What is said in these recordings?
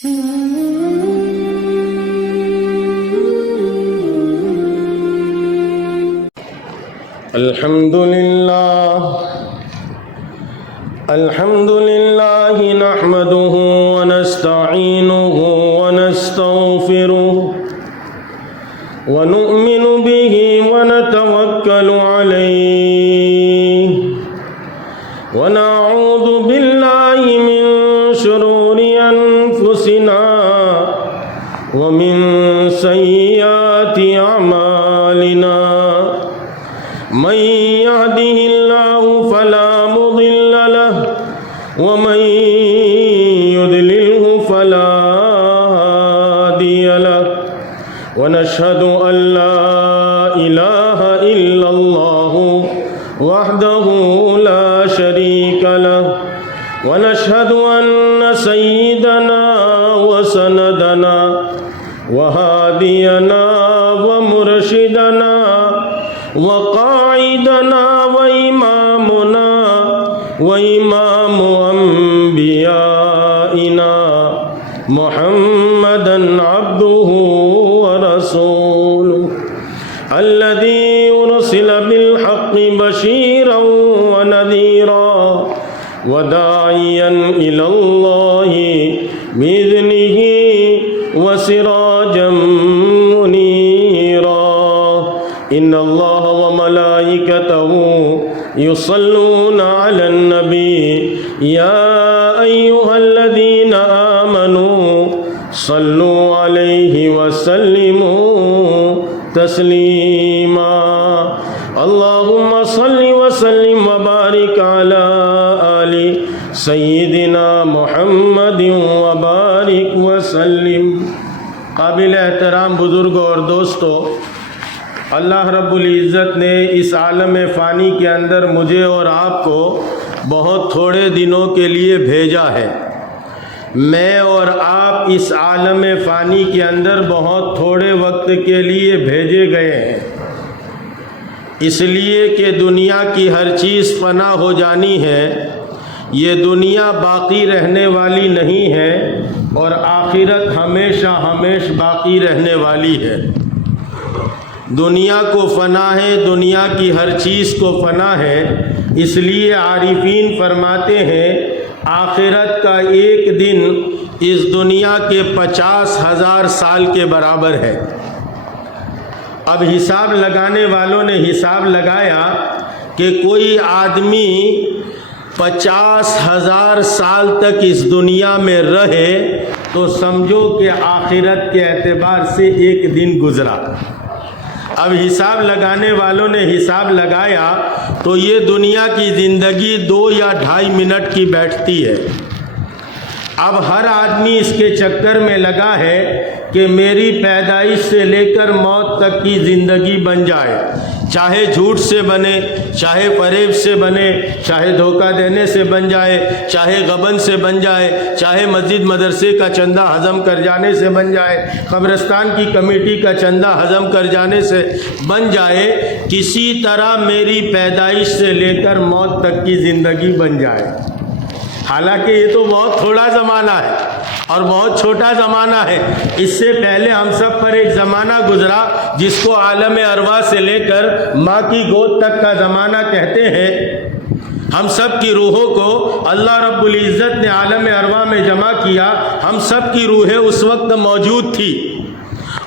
الحمد لله نحمده ونستعينه ونستغفره ونؤمن به ونتوكل عليه ونعوذ بالله من شرور أنفسنا ومن سيئات أعمالنا من يهده الله فلا مضل له ومن يضلله فلا هادي له ونشهد أن لا إله إلا الله وحده لا شريك له ونشهد أن سيدنا وسندنا وهادينا ومرشدنا وقائدنا وإمامنا وإمام أنبيائنا محمدا عبده ورسوله الذي أرسل بالحق بشيرا ونذيرا وداعيا إلى الله بإذنه وسراجا منيرا إن الله وملائكته يصلون على النبي يا أيها الذين آمنوا صلوا عليه وسلموا تسليما اللهم صل وسلم وبارك على آل سیدنا محمد وبارک وسلم۔ قابل احترام بزرگوں اور دوستو، اللہ رب العزت نے اس عالم فانی کے اندر مجھے اور آپ کو بہت تھوڑے دنوں کے لیے بھیجا ہے۔ میں اور آپ اس عالم فانی کے اندر بہت تھوڑے وقت کے لیے بھیجے گئے ہیں، اس لیے کہ دنیا کی ہر چیز فنا ہو جانی ہے، یہ دنیا باقی رہنے والی نہیں ہے، اور آخرت ہمیشہ ہمیشہ باقی رہنے والی ہے۔ دنیا کو فنا ہے، دنیا کی ہر چیز کو فنا ہے، اس لیے عارفین فرماتے ہیں آخرت کا ایک دن اس دنیا کے 50,000 سال کے برابر ہے۔ اب حساب لگانے والوں نے حساب لگایا کہ کوئی آدمی 50,000 سال تک اس دنیا میں رہے تو سمجھو کہ آخرت کے اعتبار سے ایک دن گزرا۔ اب حساب لگانے والوں نے حساب لگایا تو یہ دنیا کی زندگی 2 یا 2.5 منٹ کی بیٹھتی ہے۔ اب ہر آدمی اس کے چکر میں لگا ہے کہ میری پیدائش سے لے کر موت تک کی زندگی بن جائے، چاہے جھوٹ سے بنے، چاہے فریب سے بنے، چاہے دھوکہ دینے سے بن جائے، چاہے غبن سے بن جائے، چاہے مسجد مدرسے کا چندہ ہضم کر جانے سے بن جائے، قبرستان کی کمیٹی کا چندہ ہضم کر جانے سے بن جائے، کسی طرح میری پیدائش سے لے کر موت تک کی زندگی بن جائے۔ حالانکہ یہ تو بہت تھوڑا زمانہ ہے اور بہت چھوٹا زمانہ ہے۔ اس سے پہلے ہم سب پر ایک زمانہ گزرا جس کو عالم ارواح سے لے کر ماں کی گود تک کا زمانہ کہتے ہیں۔ ہم سب کی روحوں کو اللہ رب العزت نے عالم ارواح میں جمع کیا، ہم سب کی روحیں اس وقت موجود تھی،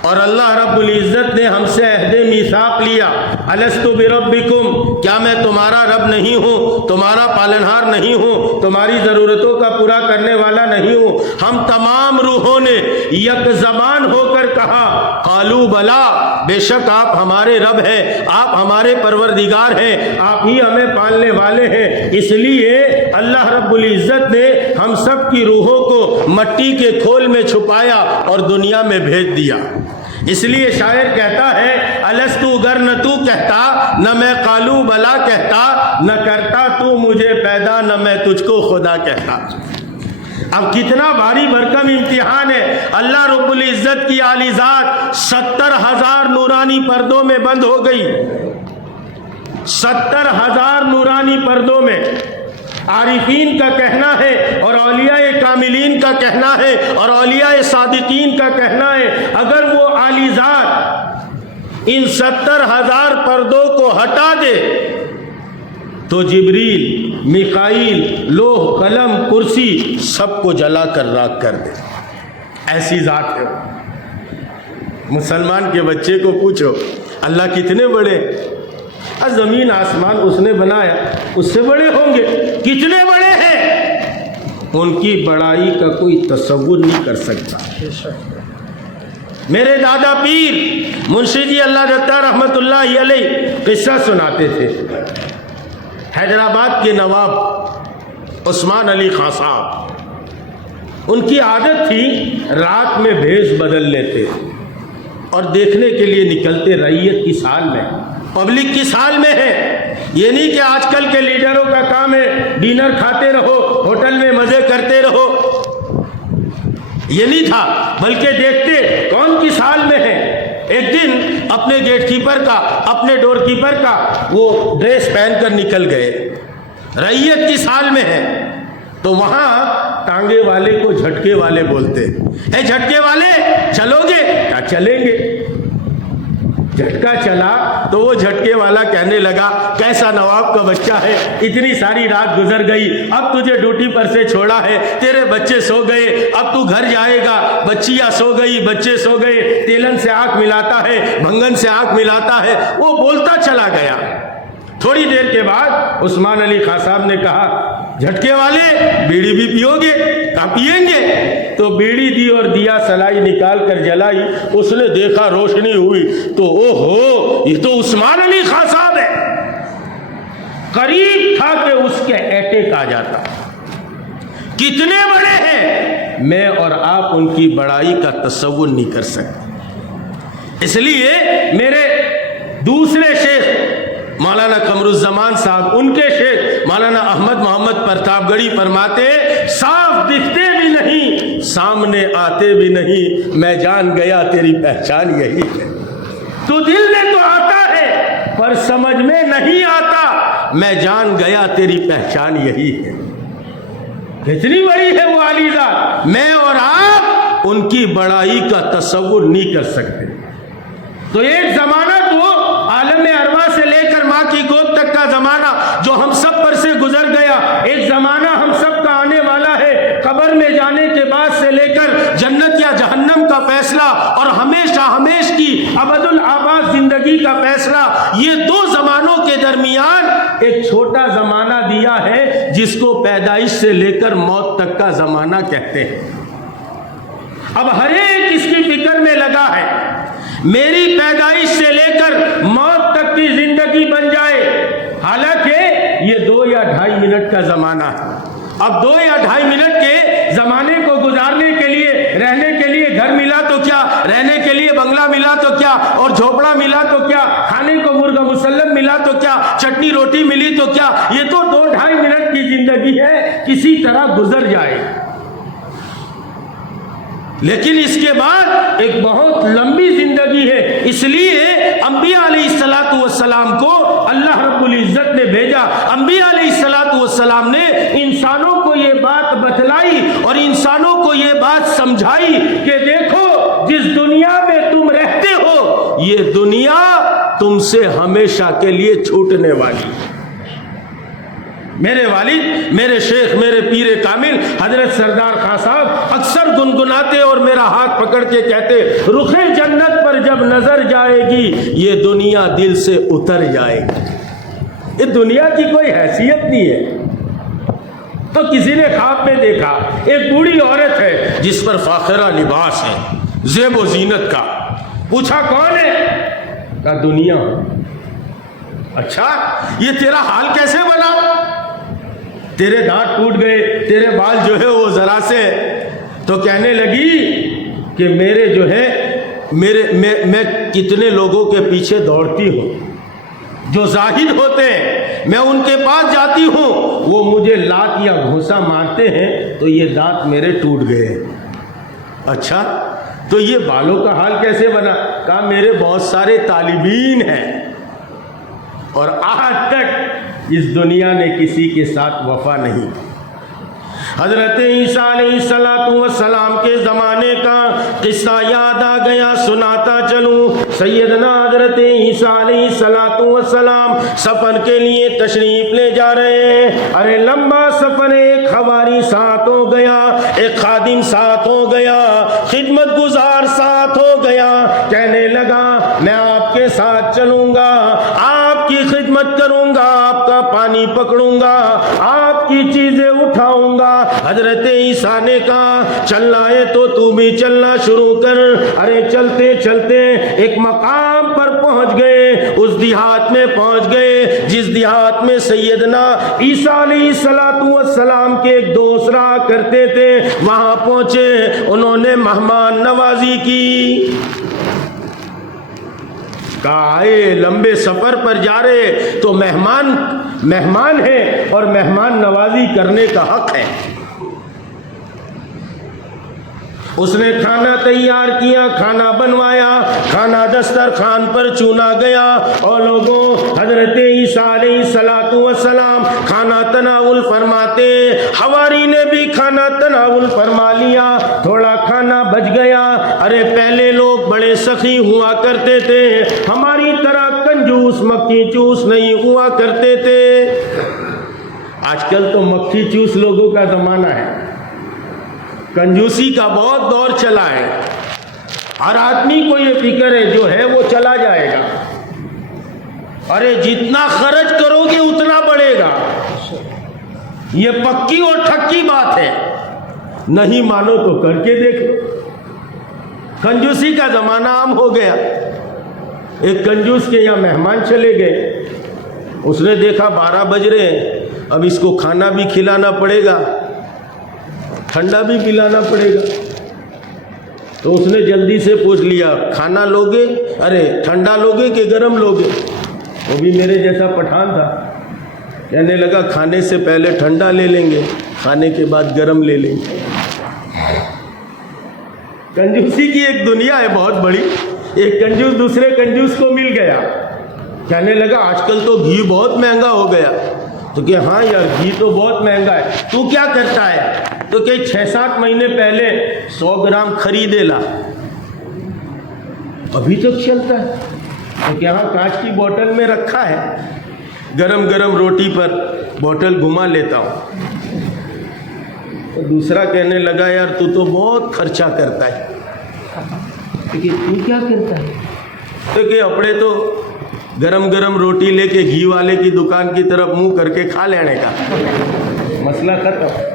اور اللہ رب العزت نے ہم سے عہد میثاق لیا، الست بربکم، کیا میں تمہارا رب نہیں ہوں، تمہارا پالنہار نہیں ہوں، تمہاری ضرورتوں کا پورا کرنے والا نہیں ہوں؟ ہم تمام روحوں نے یک زبان ہو کر کہا قالو بلا، بے شک آپ ہمارے رب ہیں، آپ ہمارے پروردگار ہیں، آپ ہی ہمیں پالنے والے ہیں۔ اس لیے اللہ رب العزت نے ہم سب کی روحوں کو مٹی کے کھول میں چھپایا اور دنیا میں بھیج دیا۔ اس لیے شاعر کہتا ہے الستو، گر نہ تو کہتا، نہ میں قالو بلا کہتا، نہ کرتا تو مجھے پیدا، نہ میں تجھ کو خدا کہتا۔ اب کتنا بھاری بھرکم امتحان ہے۔ اللہ رب العزت کی عالی ذات 70,000 نورانی پردوں میں بند ہو گئی، 70,000 نورانی پردوں میں۔ عارفین کا کہنا ہے اور اولیاء کاملین کا کہنا ہے اور اولیاء صادقین کا کہنا ہے، اگر وہ عالی ذات ان 70,000 پردوں کو ہٹا دے تو جبریل، میکائیل، لوح قلم کرسی سب کو جلا کر راکھ کر دے، ایسی ذات ہے۔ مسلمان کے بچے کو پوچھو اللہ کتنے بڑے، زمین آسمان اس نے بنایا، اس سے بڑے ہوں گے، کتنے بڑے ہیں، ان کی بڑائی کا کوئی تصور نہیں کر سکتا۔ میرے دادا پیر منشی جی اللہ دتا رحمت اللہ علیہ قصہ سناتے تھے۔ حیدرآباد کے نواب عثمان علی خان صاحب، ان کی عادت تھی رات میں بھیس بدل لیتے اور دیکھنے کے لیے نکلتے رعیت کی سال میں، پبلک کی سال میں ہے۔ یہ نہیں کہ آج کل کے لیڈروں کا کام ہے ڈنر کھاتے رہو، ہوٹل میں مزے کرتے رہو، یہ نہیں تھا، بلکہ دیکھتے کون کی سال میں ہے۔ ایک دن اپنے گیٹ کیپر کا، اپنے ڈور کیپر کا وہ ڈریس پہن کر نکل گئے، رعیت کی سال میں ہے، تو وہاں ٹانگے والے کو جھٹکے والے بولتے، اے جھٹکے والے چلو گے؟ کیا چلیں گے۔ جھٹکا چلا تو وہ جھٹکے والا کہنے لگا کیسا نواب کا بچہ ہے، اتنی ساری رات گزر گئی، اب تجھے ڈیوٹی پر سے چھوڑا ہے، تیرے بچے سو گئے، اب تو گھر جائے گا، بچیاں سو گئی، بچے سو گئے، تیلن سے آنکھ ملاتا ہے، بھنگن سے آنکھ ملاتا ہے، وہ بولتا چلا گیا۔ تھوڑی دیر کے بعد عثمان علی خان صاحب نے کہا جھٹکے والے بیڑی بھی پیو گے؟ کہا پئیں گے۔ تو بیڑی دی اور دیا سلائی نکال کر جلائی، اس نے دیکھا روشنی ہوئی تو او ہو یہ تو عثمان علی خان صاحب ہے۔ قریب تھا کہ اس کے اٹیک آ جاتا۔ کتنے بڑے ہیں، میں اور آپ ان کی بڑائی کا تصور نہیں کر سکتے۔ اس لیے میرے دوسرے شیخ مولانا قمر الزمان صاحب، ان کے شیخ مولانا احمد محمد پرتاپ گڑھی فرماتے صاف دکھتے بھی نہیں، سامنے آتے بھی نہیں، میں جان گیا تیری پہچان یہی ہے۔ تو دل میں تو آتا ہے پر سمجھ میں نہیں آتا، میں جان گیا تیری پہچان یہی ہے۔ کتنی بڑی ہے وہ عالی ذات، میں اور آپ ان کی بڑائی کا تصور نہیں کر سکتے۔ تو ایک زمانہ تو عالم ارواح سے لے کر ماں کی گود تک کا زمانہ جو ہم سب پر سے گزر گیا، ایک زمانہ ہم سب کا آنے والا ہے، قبر میں جانے کے بعد سے لے کر جنت یا جہنم کا فیصلہ اور ہمیشہ ہمیش کی ابد الآباد زندگی کا فیصلہ۔ یہ دو زمانوں کے درمیان ایک چھوٹا زمانہ دیا ہے جس کو پیدائش سے لے کر موت تک کا زمانہ کہتے ہیں۔ اب ہر ایک اس کی فکر میں لگا ہے میری پیدائش سے لے کر موت تک کی زندگی بن جائے، حالانکہ یہ 2 یا 2.5 منٹ کا زمانہ ہے۔ اب 2 یا 2.5 منٹ کے زمانے کو گزارنے کے لیے، رہنے کے لیے گھر ملا تو کیا، رہنے کے لیے بنگلہ ملا تو کیا، اور جھوپڑا ملا تو کیا، کھانے کو مرغا مسلم ملا تو کیا، چٹنی روٹی ملی تو کیا، یہ تو 2-2.5 منٹ کی زندگی ہے، کسی طرح گزر جائے۔ لیکن اس کے بعد ایک بہت لمبی زندگی ہے، اس لیے انبیاء علیہ السلام کو اللہ رب العزت نے بھیجا۔ انبیاء علیہ السلام نے انسانوں کو یہ بات بتلائی اور انسانوں کو یہ بات سمجھائی کہ دیکھو جس دنیا میں تم رہتے ہو یہ دنیا تم سے ہمیشہ کے لیے چھوٹنے والی ہے۔ میرے والد، میرے شیخ، میرے پیر کامل حضرت سردار خان صاحب اکثر گنگناتے اور میرا ہاتھ پکڑ کے کہتے رخ جنت پر جب نظر جائے گی یہ دنیا دل سے اتر جائے گی۔ یہ دنیا کی کوئی حیثیت نہیں ہے۔ تو کسی نے خواب میں دیکھا ایک بوڑھی عورت ہے جس پر فاخرہ لباس ہے، زیب و زینت کا، پوچھا کون ہے؟ کہا دنیا۔ اچھا یہ تیرا حال کیسے بنا؟ تیرے دانت ٹوٹ گئے، تیرے بال جو ہے وہ ذرا سے، تو کہنے لگی کہ میرے جو ہے میں کتنے لوگوں کے پیچھے دوڑتی ہوں جو زاہد ہوتے ہیں، میں ان کے پاس جاتی ہوں، وہ مجھے لات یا گھوسا مارتے ہیں تو یہ دانت میرے ٹوٹ گئے۔ اچھا تو یہ بالوں کا حال کیسے بنا؟ کہا میرے بہت سارے طالبین ہیں اور آج تک اس دنیا نے کسی کے ساتھ وفا نہیں۔ حضرت عیسیٰ علیہ السلام کے زمانے کا قصہ یاد آ گیا، سناتا چلوں۔ سیدنا حضرت عیسیٰ علیہ السلام سفر کے لیے تشریف لے جا رہے ہیں۔ ارے لمبا سفر، ایک حواری ساتھ ہو گیا، ایک خادم ساتھ ہو گیا، خدمت گزار ساتھ ہو گیا۔ کہنے لگا میں آپ کے ساتھ چلوں گا، آپ کی خدمت کروں گا، آپ کا پانی پکڑوں گا، آپ کی چیزیں اٹھاؤں گا۔ حضرت عیسیٰ نے کہا چلنا ہے تو بھی چلنا شروع کر۔ ارے چلتے چلتے ایک مقام پر پہنچ گئے، اس دیہات میں پہنچ گئے جس دیہات میں سیدنا عیسیٰ علیہ السلام کے ایک دوست رہا کرتے تھے۔ وہاں پہنچے، انہوں نے مہمان نوازی کی۔ کہا اے لمبے سفر پر جا رہے تو مہمان ہے اور مہمان نوازی کرنے کا حق ہے۔ اس نے کھانا تیار کیا، کھانا بنوایا، کھانا دسترخوان پر چونا گیا، اور لوگوں حضرت عیسیٰ علیہ السلام کھانا تناول فرماتے، حواری نے بھی کھانا تناول فرما لیا، تھوڑا کھانا بچ گیا۔ ارے پہلے لوگ بڑے سخی ہوا کرتے تھے، ہماری طرح کنجوس مکھی چوس نہیں ہوا کرتے تھے۔ آج کل تو مکھی چوس لوگوں کا زمانہ ہے، کنجوسی کا بہت دور چلا ہے۔ ہر آدمی کو یہ فکر ہے جو ہے وہ چلا جائے گا، ارے جتنا خرچ کرو گے اتنا بڑھے گا، یہ پکی اور ٹھکی بات ہے۔ نہیں مانو تو کر کے دیکھ لو۔ کنجوسی کا زمانہ عام ہو گیا۔ ایک کنجوس کے یہاں مہمان چلے گئے، اس نے دیکھا 12 بج رہے ہیں، اب اس کو کھانا بھی کھلانا پڑے گا، ٹھنڈا بھی پلانا پڑے گا، تو اس نے جلدی سے پوچھ لیا کھانا لوگے؟ ارے ٹھنڈا لوگے کہ گرم لوگے؟ وہ بھی میرے جیسا پٹھان تھا، کہنے لگا کھانے سے پہلے ٹھنڈا لے لیں گے، کھانے کے بعد گرم لے لیں گے۔ کنجوسی کی ایک دنیا ہے بہت بڑی۔ ایک کنجوس دوسرے کنجوس کو مل گیا، کہنے لگا آج کل تو گھی بہت مہنگا ہو گیا۔ تو کہ ہاں یار گھی تو بہت مہنگا ہے، تو کیا کرتا ہے؟ تو کہ 6-7 مہینے پہلے 100 گرام خریدے لا، ابھی تک چلتا ہے۔ تو کہ ہاں کانچ کی بوتل میں رکھا ہے، گرم گرم روٹی پر بوتل گھما لیتا ہوں۔ تو دوسرا کہنے لگا یار تو بہت خرچہ کرتا ہے۔ تو کہ تو کیا کرتا ہے؟ تو کہ اپنے تو گرم گرم روٹی لے کے گھی والے کی دکان کی طرف منہ کر کے کھا لینے کا، مسئلہ ختم۔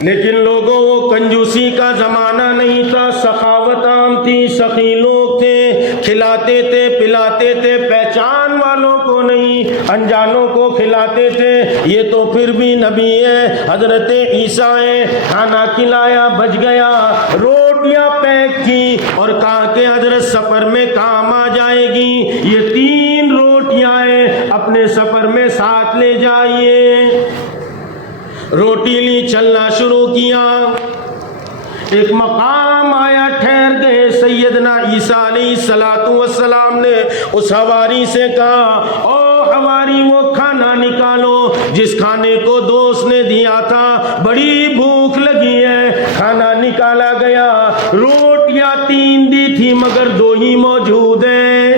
لیکن لوگوں وہ کنجوسی کا زمانہ نہیں تھا، سخاوت عام تھی، سخی لوگ تھے، کھلاتے تھے پلاتے تھے، پہچان والوں کو نہیں انجانوں کو کھلاتے تھے۔ یہ تو پھر بھی نبی ہے، حضرت عیسیٰ ہے۔ کھانا کھلایا، بچ گیا، روٹیاں پیک کی اور کہا کہ حضرت سفر میں کام آ جائے گی، یہ 3 روٹیاں ہیں، اپنے سفر میں ساتھ لے جائیے۔ روٹی لی، چلنا شروع کیا، ایک مقام آیا، ٹھہر گئے۔ سیدنا عیسیٰ علیہ السلام نے اس حواری سے کہا او حواری وہ کھانا نکالو جس کھانے کو دوست نے دیا تھا، بڑی بھوک لگی ہے۔ کھانا نکالا گیا، روٹیاں 3 دی تھی مگر 2 ہی موجود ہیں۔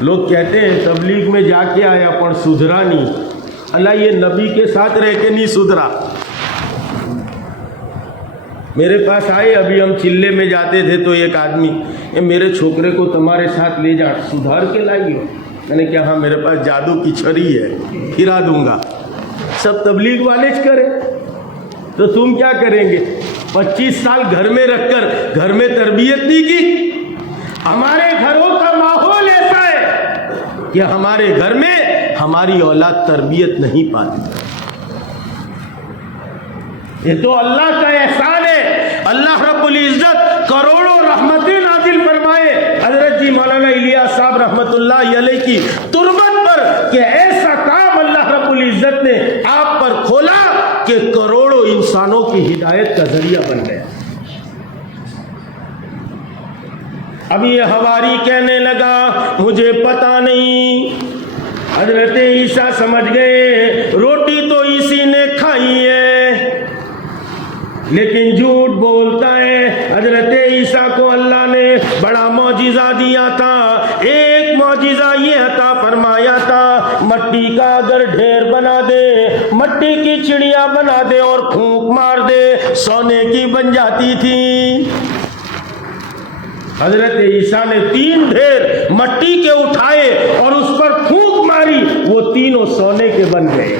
لوگ کہتے ہیں تبلیغ میں جا کے آیا پر سدھرا نہیں۔ اللہ یہ نبی کے ساتھ رہ کے نہیں سدھرا۔ میرے پاس آئے، ابھی ہم چلے میں جاتے تھے تو ایک آدمی میرے چھوکرے کو تمہارے ساتھ لے جا، سدھار کے لائیو۔ میں نے کہا ہاں میرے پاس جادو کی چھری ہے، گرا دوں گا۔ سب تبلیغ والے کرے تو تم کیا کریں گے؟ 25 سال گھر میں رکھ کر گھر میں تربیت نہیں کی۔ ہمارے گھروں کا ماحول ایسا ہے کہ ہمارے گھر میں ہماری اولاد تربیت نہیں پاتی۔ یہ تو اللہ کا احسان ہے، اللہ رب العزت کروڑوں رحمتیں نازل فرمائے حضرت جی مولانا الیاس صاحب رحمت اللہ علیہ کی تربت پر کہ ایسا کام اللہ رب العزت نے آپ پر کھولا کہ کروڑوں انسانوں کی ہدایت کا ذریعہ بن گیا۔ اب یہ حواری کہنے لگا مجھے پتا نہیں حضرت عیسیٰ سمجھ گئے روٹی تو اسی نے کھائی ہے لیکن جھوٹ بولتا ہے۔ حضرت عیسیٰ کو اللہ نے بڑا معجزہ دیا تھا، ایک معجزہ یہ عطا فرمایا تھا، مٹی کا اگر ڈھیر بنا دے، مٹی کی چڑیا بنا دے اور پھونک مار دے، سونے کی بن جاتی تھی۔ حضرت عیسیٰ نے 3 ڈھیر مٹی کے اٹھائے اور اس پر پھونک ماری، وہ تینوں سونے کے بن گئے۔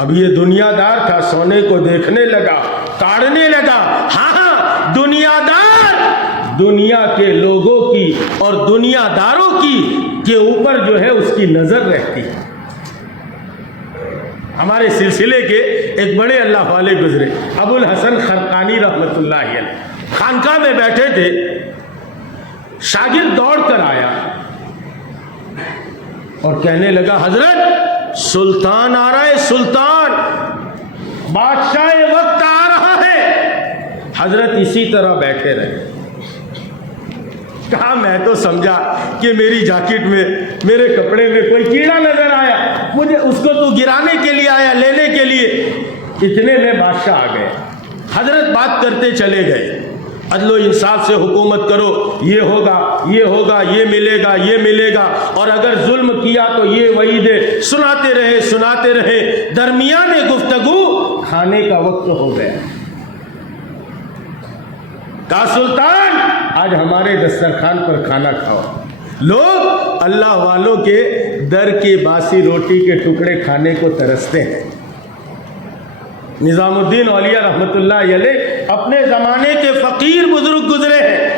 اب یہ دنیا دار تھا، سونے کو دیکھنے لگا، کاڑنے لگا۔ ہاں، دنیا دار دنیا کے لوگوں کی اور دنیا داروں کی کے اوپر جو ہے اس کی نظر رہتی ہے۔ ہمارے سلسلے کے ایک بڑے اللہ والے گزرے، ابو الحسن خرقانی رحمۃ اللہ علیہ، خانقاہ میں بیٹھے تھے، شاگرد دوڑ کر آیا اور کہنے لگا حضرت سلطان آ رہا ہے، سلطان بادشاہ وقت آ رہا ہے۔ حضرت اسی طرح بیٹھے رہے۔ کہا میں تو سمجھا کہ میری جاکٹ میں، میرے کپڑے میں کوئی کیڑا نظر آیا، مجھے اس کو تو گرانے کے لیے آیا، لینے کے لیے۔ اتنے میں بادشاہ آ گئے۔ حضرت بات کرتے چلے گئے، عدل و انصاف سے حکومت کرو، یہ ہوگا، یہ ہوگا، یہ ملے گا، یہ ملے گا، اور اگر ظلم کیا تو یہ وعید ہے۔ سناتے رہے سناتے رہے، درمیان گفتگو کھانے کا وقت ہو گیا۔ کہا سلطان آج ہمارے دسترخوان پر کھانا کھاؤ۔ لوگ اللہ والوں کے در کی باسی روٹی کے ٹکڑے کھانے کو ترستے ہیں۔ نظام الدین اولیاء رحمۃ اللہ علیہ اپنے زمانے کے فقیر بزرگ گزرے ہیں،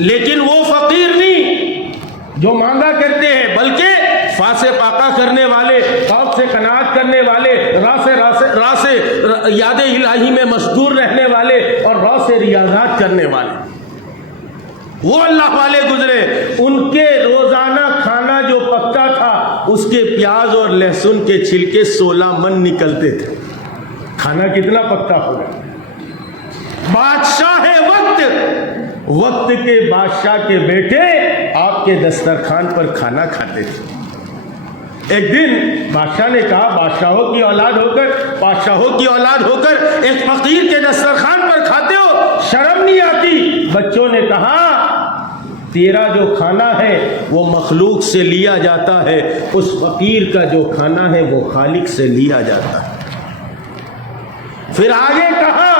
لیکن وہ فقیر نہیں جو مانگا کرتے ہیں، بلکہ فاسے پاکا کرنے والے، خوف سے قناعت کرنے والے، راہ سے یاد الہی میں مشغول رہنے والے اور راہ سے ریاضات کرنے والے، وہ اللہ والے گزرے۔ ان کے روزانہ کھانا جو پکتا تھا اس کے پیاز اور لہسن کے چھلکے 16 من نکلتے تھے۔ کھانا کتنا پکتا ہوگا؟ بادشاہ وقت کے بادشاہ کے بیٹے آپ کے دسترخوان پر کھانا کھاتے تھے۔ ایک دن بادشاہ نے کہا بادشاہوں کی اولاد ہو کر ایک فقیر کے دسترخوان پر کھاتے ہو، شرم نہیں آتی؟ بچوں نے کہا تیرا جو کھانا ہے وہ مخلوق سے لیا جاتا ہے، اس فقیر کا جو کھانا ہے وہ خالق سے لیا جاتا ہے۔ پھر آگے کہا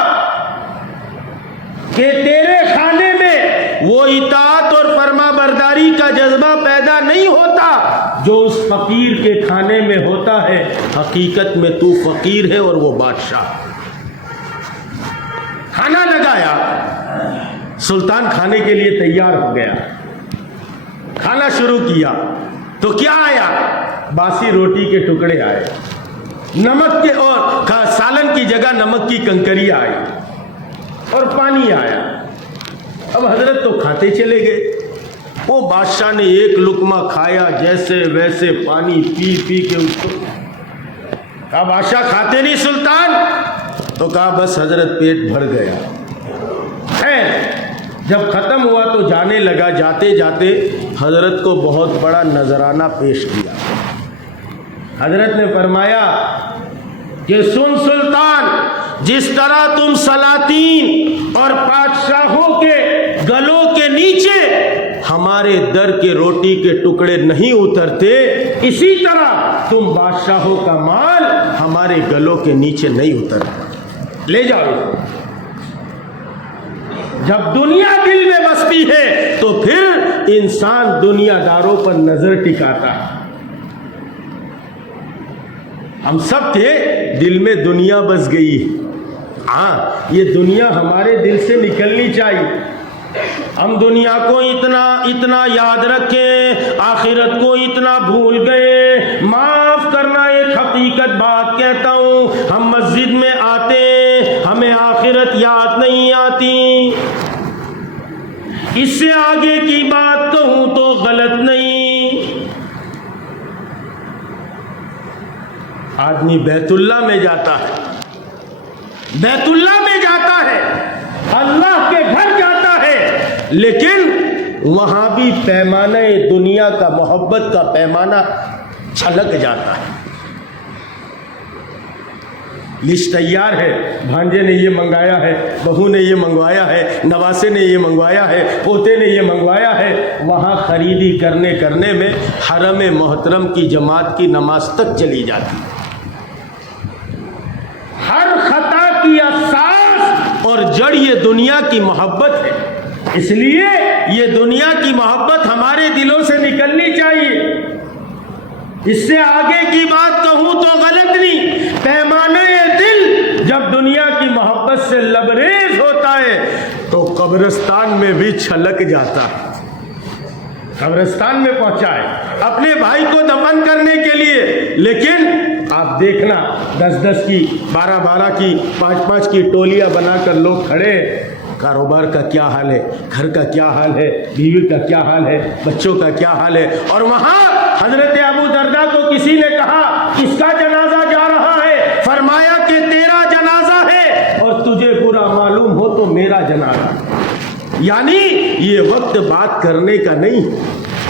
کہ تیرے کھانے میں وہ اطاعت اور فرما برداری کا جذبہ پیدا نہیں ہوتا جو اس فقیر کے کھانے میں ہوتا ہے۔ حقیقت میں تو فقیر ہے اور وہ بادشاہ۔ کھانا لگایا، سلطان کھانے کے لیے تیار ہو گیا، کھانا شروع کیا تو کیا آیا؟ باسی روٹی کے ٹکڑے آئے، نمک کے اور سالن کی جگہ نمک کی کنکری آئی اور پانی آیا۔ اب حضرت تو کھاتے چلے گئے، وہ بادشاہ نے ایک لقمہ کھایا، جیسے ویسے پانی پی پی کے اس کو کہا بادشاہ کھاتے نہیں سلطان؟ تو کہا بس حضرت پیٹ بھر گیا۔ خیر جب ختم ہوا تو جانے لگا، جاتے جاتے حضرت کو بہت بڑا نذرانہ پیش کیا۔ حضرت نے فرمایا کہ سن سلطان، جس طرح تم سلاطین اور بادشاہوں کے گلوں کے نیچے ہمارے در کے روٹی کے ٹکڑے نہیں اترتے، اسی طرح تم بادشاہوں کا مال ہمارے گلوں کے نیچے نہیں اترتا، لے جاؤ۔ جب دنیا دل میں بستی ہے تو پھر انسان دنیا داروں پر نظر ٹکاتا ہے۔ ہم سب کے دل میں دنیا بس گئی ہے، ہاں یہ دنیا ہمارے دل سے نکلنی چاہیے۔ ہم دنیا کو اتنا یاد رکھیں، آخرت کو اتنا بھول گئے۔ معاف کرنا، ایک حقیقت بات کہتا ہوں، ہم مسجد میں آتے ہمیں آخرت یاد نہیں آتی۔ اس سے آگے کی بات کہوں تو غلط نہیں، آدمی بیت اللہ میں جاتا ہے، اللہ کے گھر جاتا ہے، لیکن وہاں بھی پیمانہ دنیا کا، محبت کا پیمانہ چھلک جاتا ہے۔ لسٹ تیار ہے، بھانجے نے یہ منگایا ہے، بہو نے یہ منگوایا ہے، نواسے نے یہ منگوایا ہے، پوتے نے یہ منگوایا ہے، وہاں خریدی کرنے میں حرم محترم کی جماعت کی نماز تک چلی جاتی ہے۔ ہر خطا کی اساس اور جڑ یہ دنیا کی محبت ہے، اس لیے یہ دنیا کی محبت ہمارے دلوں سے نکلنی چاہیے۔ اس سے آگے کی بات کہوں تو غلط نہیں، پیمانہ دل جب دنیا کی محبت سے لبریز ہوتا ہے تو قبرستان میں بھی چھلک جاتا ہے، قبرستان میں پہنچا ہے اپنے بھائی کو دفن کرنے کے لیے، لیکن آپ دیکھنا 10 کی، 12 کی، 5 کی ٹولیاں بنا کر لوگ کھڑے، کاروبار کا کیا حال ہے، گھر کا کیا حال ہے، بیوی کا کیا حال ہے، بچوں کا کیا حال ہے، اور وہاں حضرت ابو درداء کو کسی نے کہا کس کا جنازہ جا رہا ہے، فرمایا کہ تیرا جنازہ ہے اور تجھے برا معلوم ہو تو میرا جنازہ۔ یعنی یہ وقت بات کرنے کا نہیں،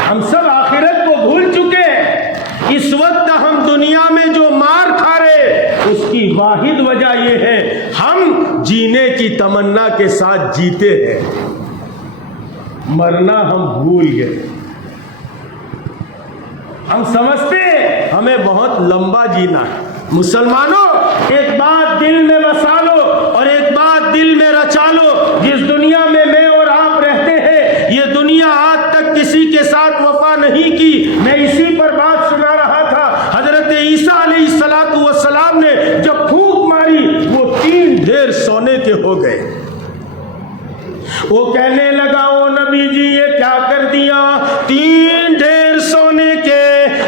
ہم سب آخرت کو بھول چکے ہیں۔ اس وقت ہم دنیا میں جو مار کھا رہے اس کی واحد وجہ یہ ہے ہم جینے کی تمنا کے ساتھ جیتے ہیں، مرنا ہم بھول گئے۔ ہم سمجھتے ہیں ہمیں بہت لمبا جینا ہے۔ مسلمانوں، ایک بات دل میں بسا لو اور ایک بات دل میں رچا لو، جس دنیا میں میں اور آپ رہتے ہیں یہ دنیا آج تک کسی کے ساتھ وفا نہیں کی۔ میں اسی پر بات سنا رہا تھا، حضرت عیسیٰ علیہ السلام نے جب پھونک ماری وہ 3 ڈھیر سونے کے ہو گئے۔ وہ کہنے لگا او نبی جی یہ کیا کر دیا، 3 ڈھیر سونے کے،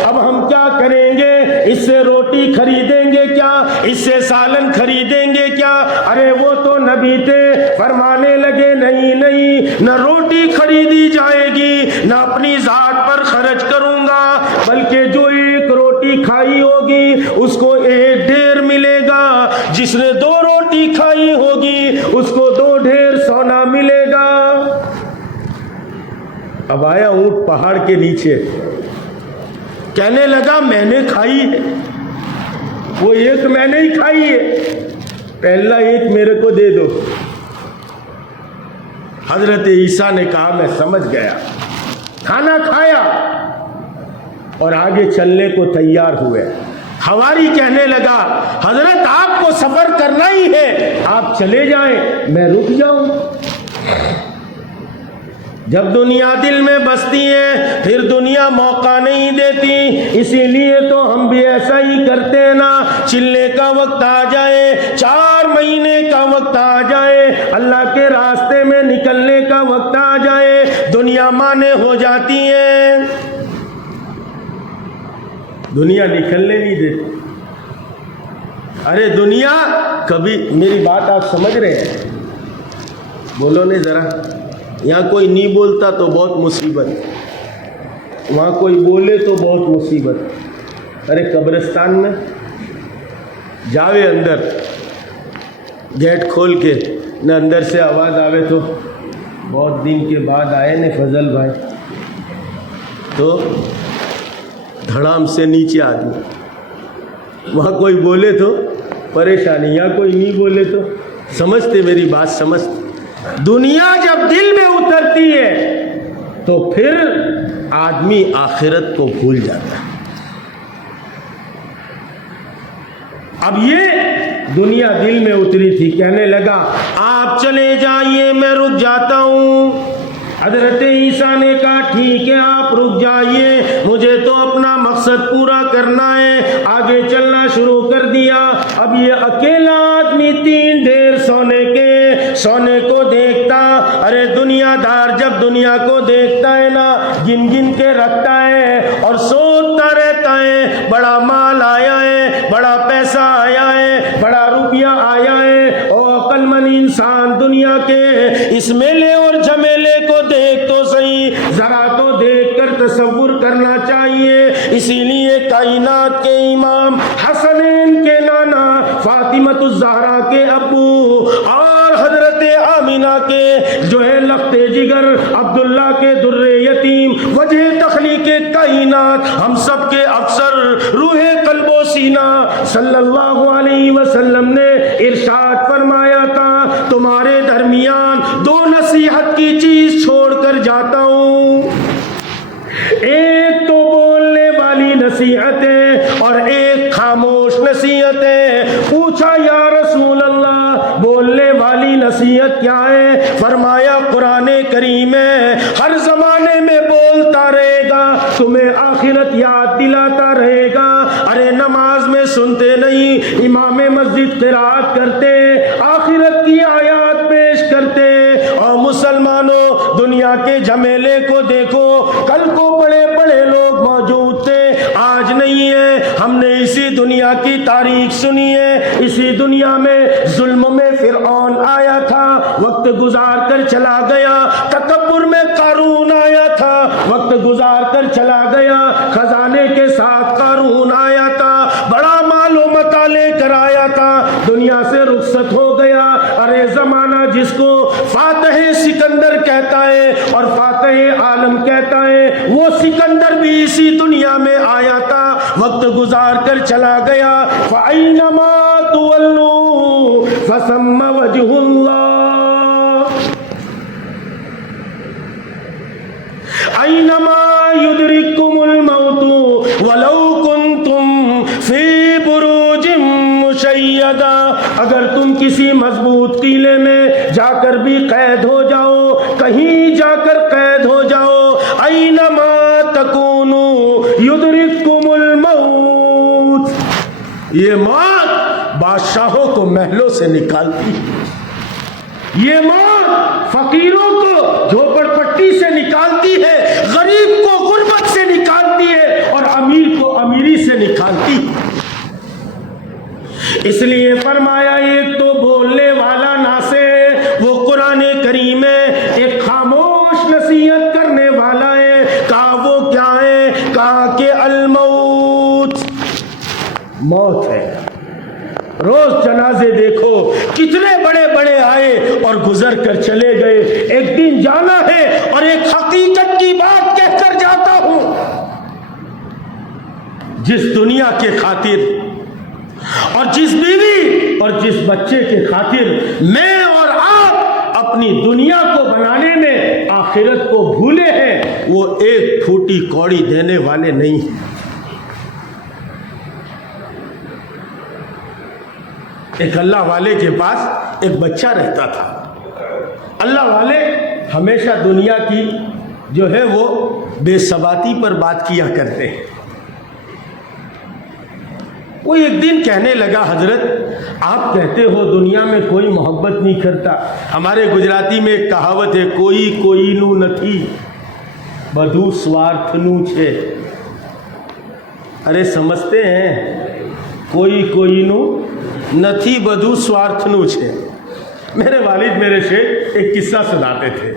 اب ہم کیا کریں گے، اس سے روٹی خریدیں گے کیا، اس سے سالن خریدیں گے کیا؟ ارے وہ تو نبی تھے، فرمانے لگے نہیں، نہ روٹی خریدی جائے گی، نہ اپنی ذات پر خرچ کروں گا، بلکہ جو 1 روٹی کھائی ہوگی اس کو 1 ڈھیر ملے گا، جس نے 2 روٹی کھائی ہوگی اس کو 2 ڈھیر سونا ملے گا۔ اب آیا اونٹ پہاڑ کے نیچے، کہنے لگا میں نے کھائی ہے، وہ 1 میں نے ہی کھائی ہے، پہلا 1 میرے کو دے دو۔ حضرت عیسیٰ نے کہا میں سمجھ گیا، کھانا کھایا اور آگے چلنے کو تیار ہوئے۔ حواری کہنے لگا حضرت آپ کو سفر کرنا ہی ہے، آپ چلے جائیں میں رک جاؤں۔ جب دنیا دل میں بستی ہے پھر دنیا موقع نہیں دیتی، اسی لیے تو ہم بھی ایسا ہی کرتے ہیں نا، چلنے کا وقت آ جائے، 4 مہینے کا وقت آ جائے، اللہ کے راستے میں نکلنے کا وقت آ جائے، دنیا مانے ہو جاتی ہے، دنیا نکلنے نہیں دیتی۔ ارے دنیا کبھی، میری بات آپ سمجھ رہے ہیں؟ بولو نہیں ذرا، یہاں کوئی نہیں بولتا تو بہت مصیبت، وہاں کوئی بولے تو بہت مصیبت۔ ارے قبرستان میں جاوے اندر، گیٹ کھول کے نہ اندر سے آواز آوے تو بہت دن کے بعد آئے نے فضل بھائی، تو دھڑام سے نیچے آدمی، وہاں کوئی بولے تو پریشانی، یہاں کوئی نہیں بولے تو سمجھتے، میری بات سمجھتے۔ دنیا جب دل میں اترتی ہے تو پھر آدمی آخرت کو بھول جاتا ہے۔ اب یہ دنیا دل میں اتری تھی، کہنے لگا آپ چلے جائیے میں رک جاتا ہوں۔ حضرت عیسیٰ نے کہا ٹھیک ہے آپ رک جائیے، مجھے تو اپنا مقصد پورا کرنا ہے۔ آگے چلنا شروع کر دیا۔ اب یہ اکیلا آدمی 3 ڈھیر سونے کو دیکھتا۔ ارے دنیا دار جب دنیا کو دیکھتا ہے نا، گن گن کے رکھتا ہے اور سوچتا رہتا ہے بڑا مال آیا ہے، بڑا پیسہ آیا ہے، بڑا روپیہ آیا ہے۔ او عقل مند انسان، دنیا کے اس میلے اور جھمیلے کو دیکھ تو صحیح، ذرا تو دیکھ کر تصور کرنا چاہیے۔ اسی لیے کائنات کے امام حسنین کے نانا، فاطمہ الزہرا کے ابو اور حضرت آمینہ کے جو ہے لخت جگر، عبداللہ کے در یتیم، وجہ تخلیق کائنات، ہم سب کے افسر، روح قلب و سینہ صلی اللہ علیہ وسلم نے ارشاد فرمایا تھا تمہارے درمیان دو نصیحت کی چیز چھوڑ کر جاتا ہوں، ایک تو بولنے والی نصیحتیں اور ایک خاموش نصیحتیں۔ پوچھا یا رسول اللہ بولنے والی نصیحت کیا ہے؟ فرمایا قرآن کریم ہے، ہر زمانے میں بولتا رہے گا، تمہیں آخرت یاد دلاتا رہے گا۔ ارے نماز میں سنتے نہیں، امام مسجد قرات کرتے، آخرت کی آیات پیش کرتے، اور مسلمانوں دنیا کے جھمیلے کو دیکھو، کل کو بڑے بڑے لوگ موجود تھے، آج نہیں ہے۔ ہم نے اسی دنیا کی تاریخ سنی ہے، اسی دنیا میں ظلم میں فرعون آیا تھا، وقت گزار کر چلا گیا، تکبر میں قارون آیا تھا، وقت گزار کر چلا گیا، خزانے کے ساتھ قارون آیا تھا، بڑا مال و متاع لے کر آیا تھا، دنیا سے رخصت ہو گیا۔ ارے زمانہ جس کو فاتح سکندر کہتا ہے اور فاتح عالم کہتا ہے، وہ سکندر بھی اسی دنیا میں آیا تھا، وقت گزار کر چلا گیا۔ فَأَيْنَمَا تُوَلُّوا فَثَمَّ وَجْهُ اللَّهِ أَيْنَمَا يُدْرِككُمُ الْمَوْتُ وَلَوْ كُنْتُمْ فِي بُرُوجٍ مُشَيَّدَةٍ، اگر تم کسی مضبوط قلعے میں جا کر بھی قید ہو جاؤ، کہیں جا کر قید ہو جاؤ، اینما تکونوا یدرککم الموت، یہ موت بادشاہوں کو محلوں سے نکالتی ہے، یہ موت فقیروں کو جھوپڑ پٹی سے نکالتی ہے، غریب کو غربت سے نکالتی ہے، اور امیر کو امیری سے نکالتی ہے۔ اس لیے فرمایا ایک تو بولنے والا ناصح ہے، وہ قرآن کریم ہے، ایک خاموش نصیحت کرنے والا ہے۔ کہا وہ کیا ہے؟ کہا کہ الموت، موت ہے۔ روز جنازے دیکھو، کتنے بڑے بڑے آئے اور گزر کر چلے گئے، ایک دن جانا ہے، اور ایک حقیقت کی بات کہہ کر جاتا ہوں، جس دنیا کے خاطر اور جس بیوی اور جس بچے کے خاطر میں اور آپ اپنی دنیا کو بنانے میں آخرت کو بھولے ہیں، وہ ایک پھوٹی کوڑی دینے والے نہیں ہیں۔ ایک اللہ والے کے پاس ایک بچہ رہتا تھا، اللہ والے ہمیشہ دنیا کی جو ہے وہ بے ثباتی پر بات کیا کرتے ہیں۔ وہ ایک دن کہنے لگا حضرت آپ کہتے ہو دنیا میں کوئی محبت نہیں کرتا، ہمارے گجراتی میں ایک کہاوت ہے، کوئی کوئی نو نتھی بدھو سوارتھ نو چھے۔ ارے سمجھتے ہیں، کوئی کوئی نو نتھی بدھو سوارتھ نو چھے۔ میرے والد میرے سے ایک قصہ سناتے تھے،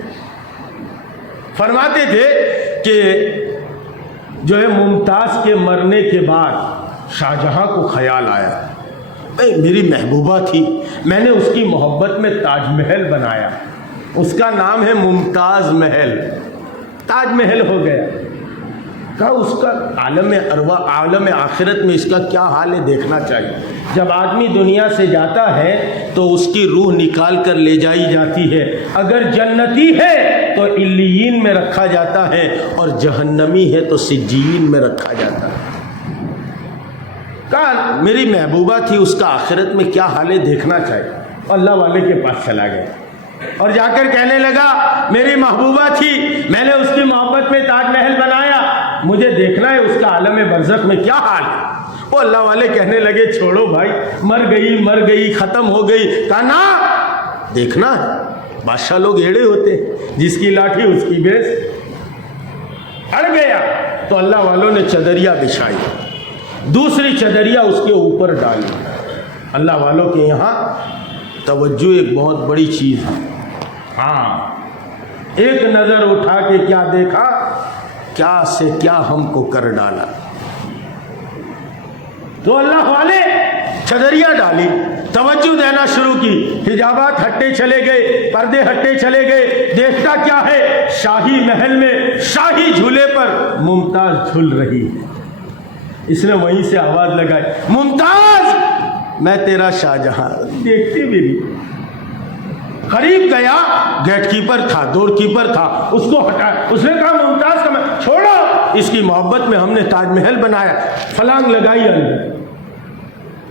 فرماتے تھے کہ جو ہے ممتاز کے مرنے کے بعد شاہ جہاں کو خیال آیا، میری محبوبہ تھی، میں نے اس کی محبت میں تاج محل بنایا، اس کا نام ہے ممتاز محل، تاج محل ہو گیا۔ کہا اس کا عالم ارواح، عالم آخرت میں اس کا کیا حال ہے دیکھنا چاہیے۔ جب آدمی دنیا سے جاتا ہے تو اس کی روح نکال کر لے جائی جاتی ہے، اگر جنتی ہے تو علیین میں رکھا جاتا ہے، اور جہنمی ہے تو سجین میں رکھا جاتا ہے۔ کہا میری محبوبہ تھی، اس کا آخرت میں کیا حال ہے دیکھنا چاہیے۔ اللہ والے کے پاس چلا گیا اور جا کر کہنے لگا میری محبوبہ تھی، میں نے اس کی محبت میں تاج محل بنایا، مجھے دیکھنا ہے اس کا عالم برزخ میں کیا حال ہے۔ وہ اللہ والے کہنے لگے چھوڑو بھائی، مر گئی ختم ہو گئی۔ کہا نا دیکھنا ہے، بادشاہ لوگ ایڑے ہوتے، جس کی لاٹھی اس کی بیس۔ اڑ گیا تو اللہ والوں نے چدریا بچھائی، دوسری چدریا اس کے اوپر ڈالی۔ اللہ والوں کے یہاں توجہ ایک بہت بڑی چیز ہے۔ ہاں، ایک نظر اٹھا کے کیا دیکھا، کیا سے کیا ہم کو کر ڈالا۔ تو اللہ والے چدریاں ڈالی، توجہ دینا شروع کی، حجابات ہٹے چلے گئے، پردے ہٹے چلے گئے، دیکھتا کیا ہے، شاہی محل میں شاہی جھولے پر ممتاز جھول رہی ہے۔ اس نے وہیں سے آواز لگائی، ممتاز میں تیرا شاہجہاں۔ دیکھتی بھی نہیں، قریب گیا، گیٹ کیپر تھا، ڈور کیپر تھا، اس کو ہٹایا، اس نے کہا ممتاز کا میں چھوڑو، اس کی محبت میں ہم نے تاج محل بنایا، فلانگ لگائی اندر۔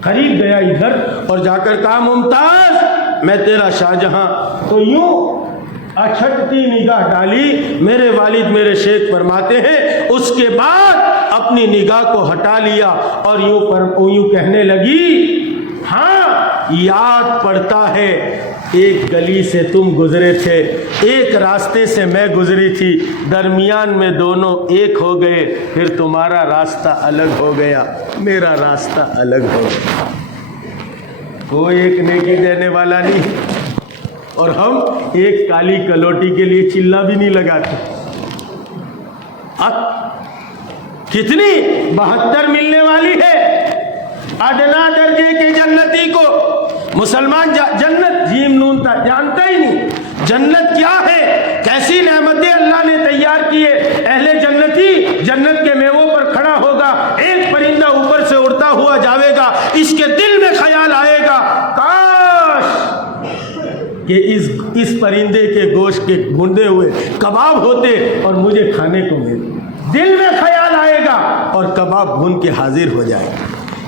قریب گیا ادھر اور جا کر کہا ممتاز میں تیرا شاہجہاں، تو یوں اچھٹتی نگاہ ڈالی۔ میرے والد میرے شیخ فرماتے ہیں اس کے بعد اپنی نگاہ کو ہٹا لیا اور یوں کہنے لگی، ہاں یاد پڑتا ہے ایک گلی سے تم گزرے تھے، ایک راستے سے میں گزری تھی، درمیان میں دونوں ایک ہو گئے، پھر تمہارا راستہ الگ ہو گیا، میرا راستہ الگ ہو گیا۔ کوئی ایک نیکی دینے والا نہیں، اور ہم ایک کالی کلوٹی کے لیے چلا بھی نہیں لگاتے۔ اب کتنی 72 ملنے والی ہے ادنا درجے کے جنتی کو۔ مسلمان جنت جیم نون تھا جانتا ہی نہیں، جنت کیا ہے، کیسی نعمتیں اللہ نے تیار کیے۔ اہل جنتی جنت کے میووں پر کھڑا ہوگا، ایک پرندہ اوپر سے اڑتا ہوا جاوے گا، اس کے دل میں خیال آئے گا کاش کہ اس پرندے کے گوشت کے بھونے ہوئے کباب ہوتے اور مجھے کھانے کو ملے۔ دل میں خیال آئے گا اور کباب بھون کے حاضر ہو جائے گا۔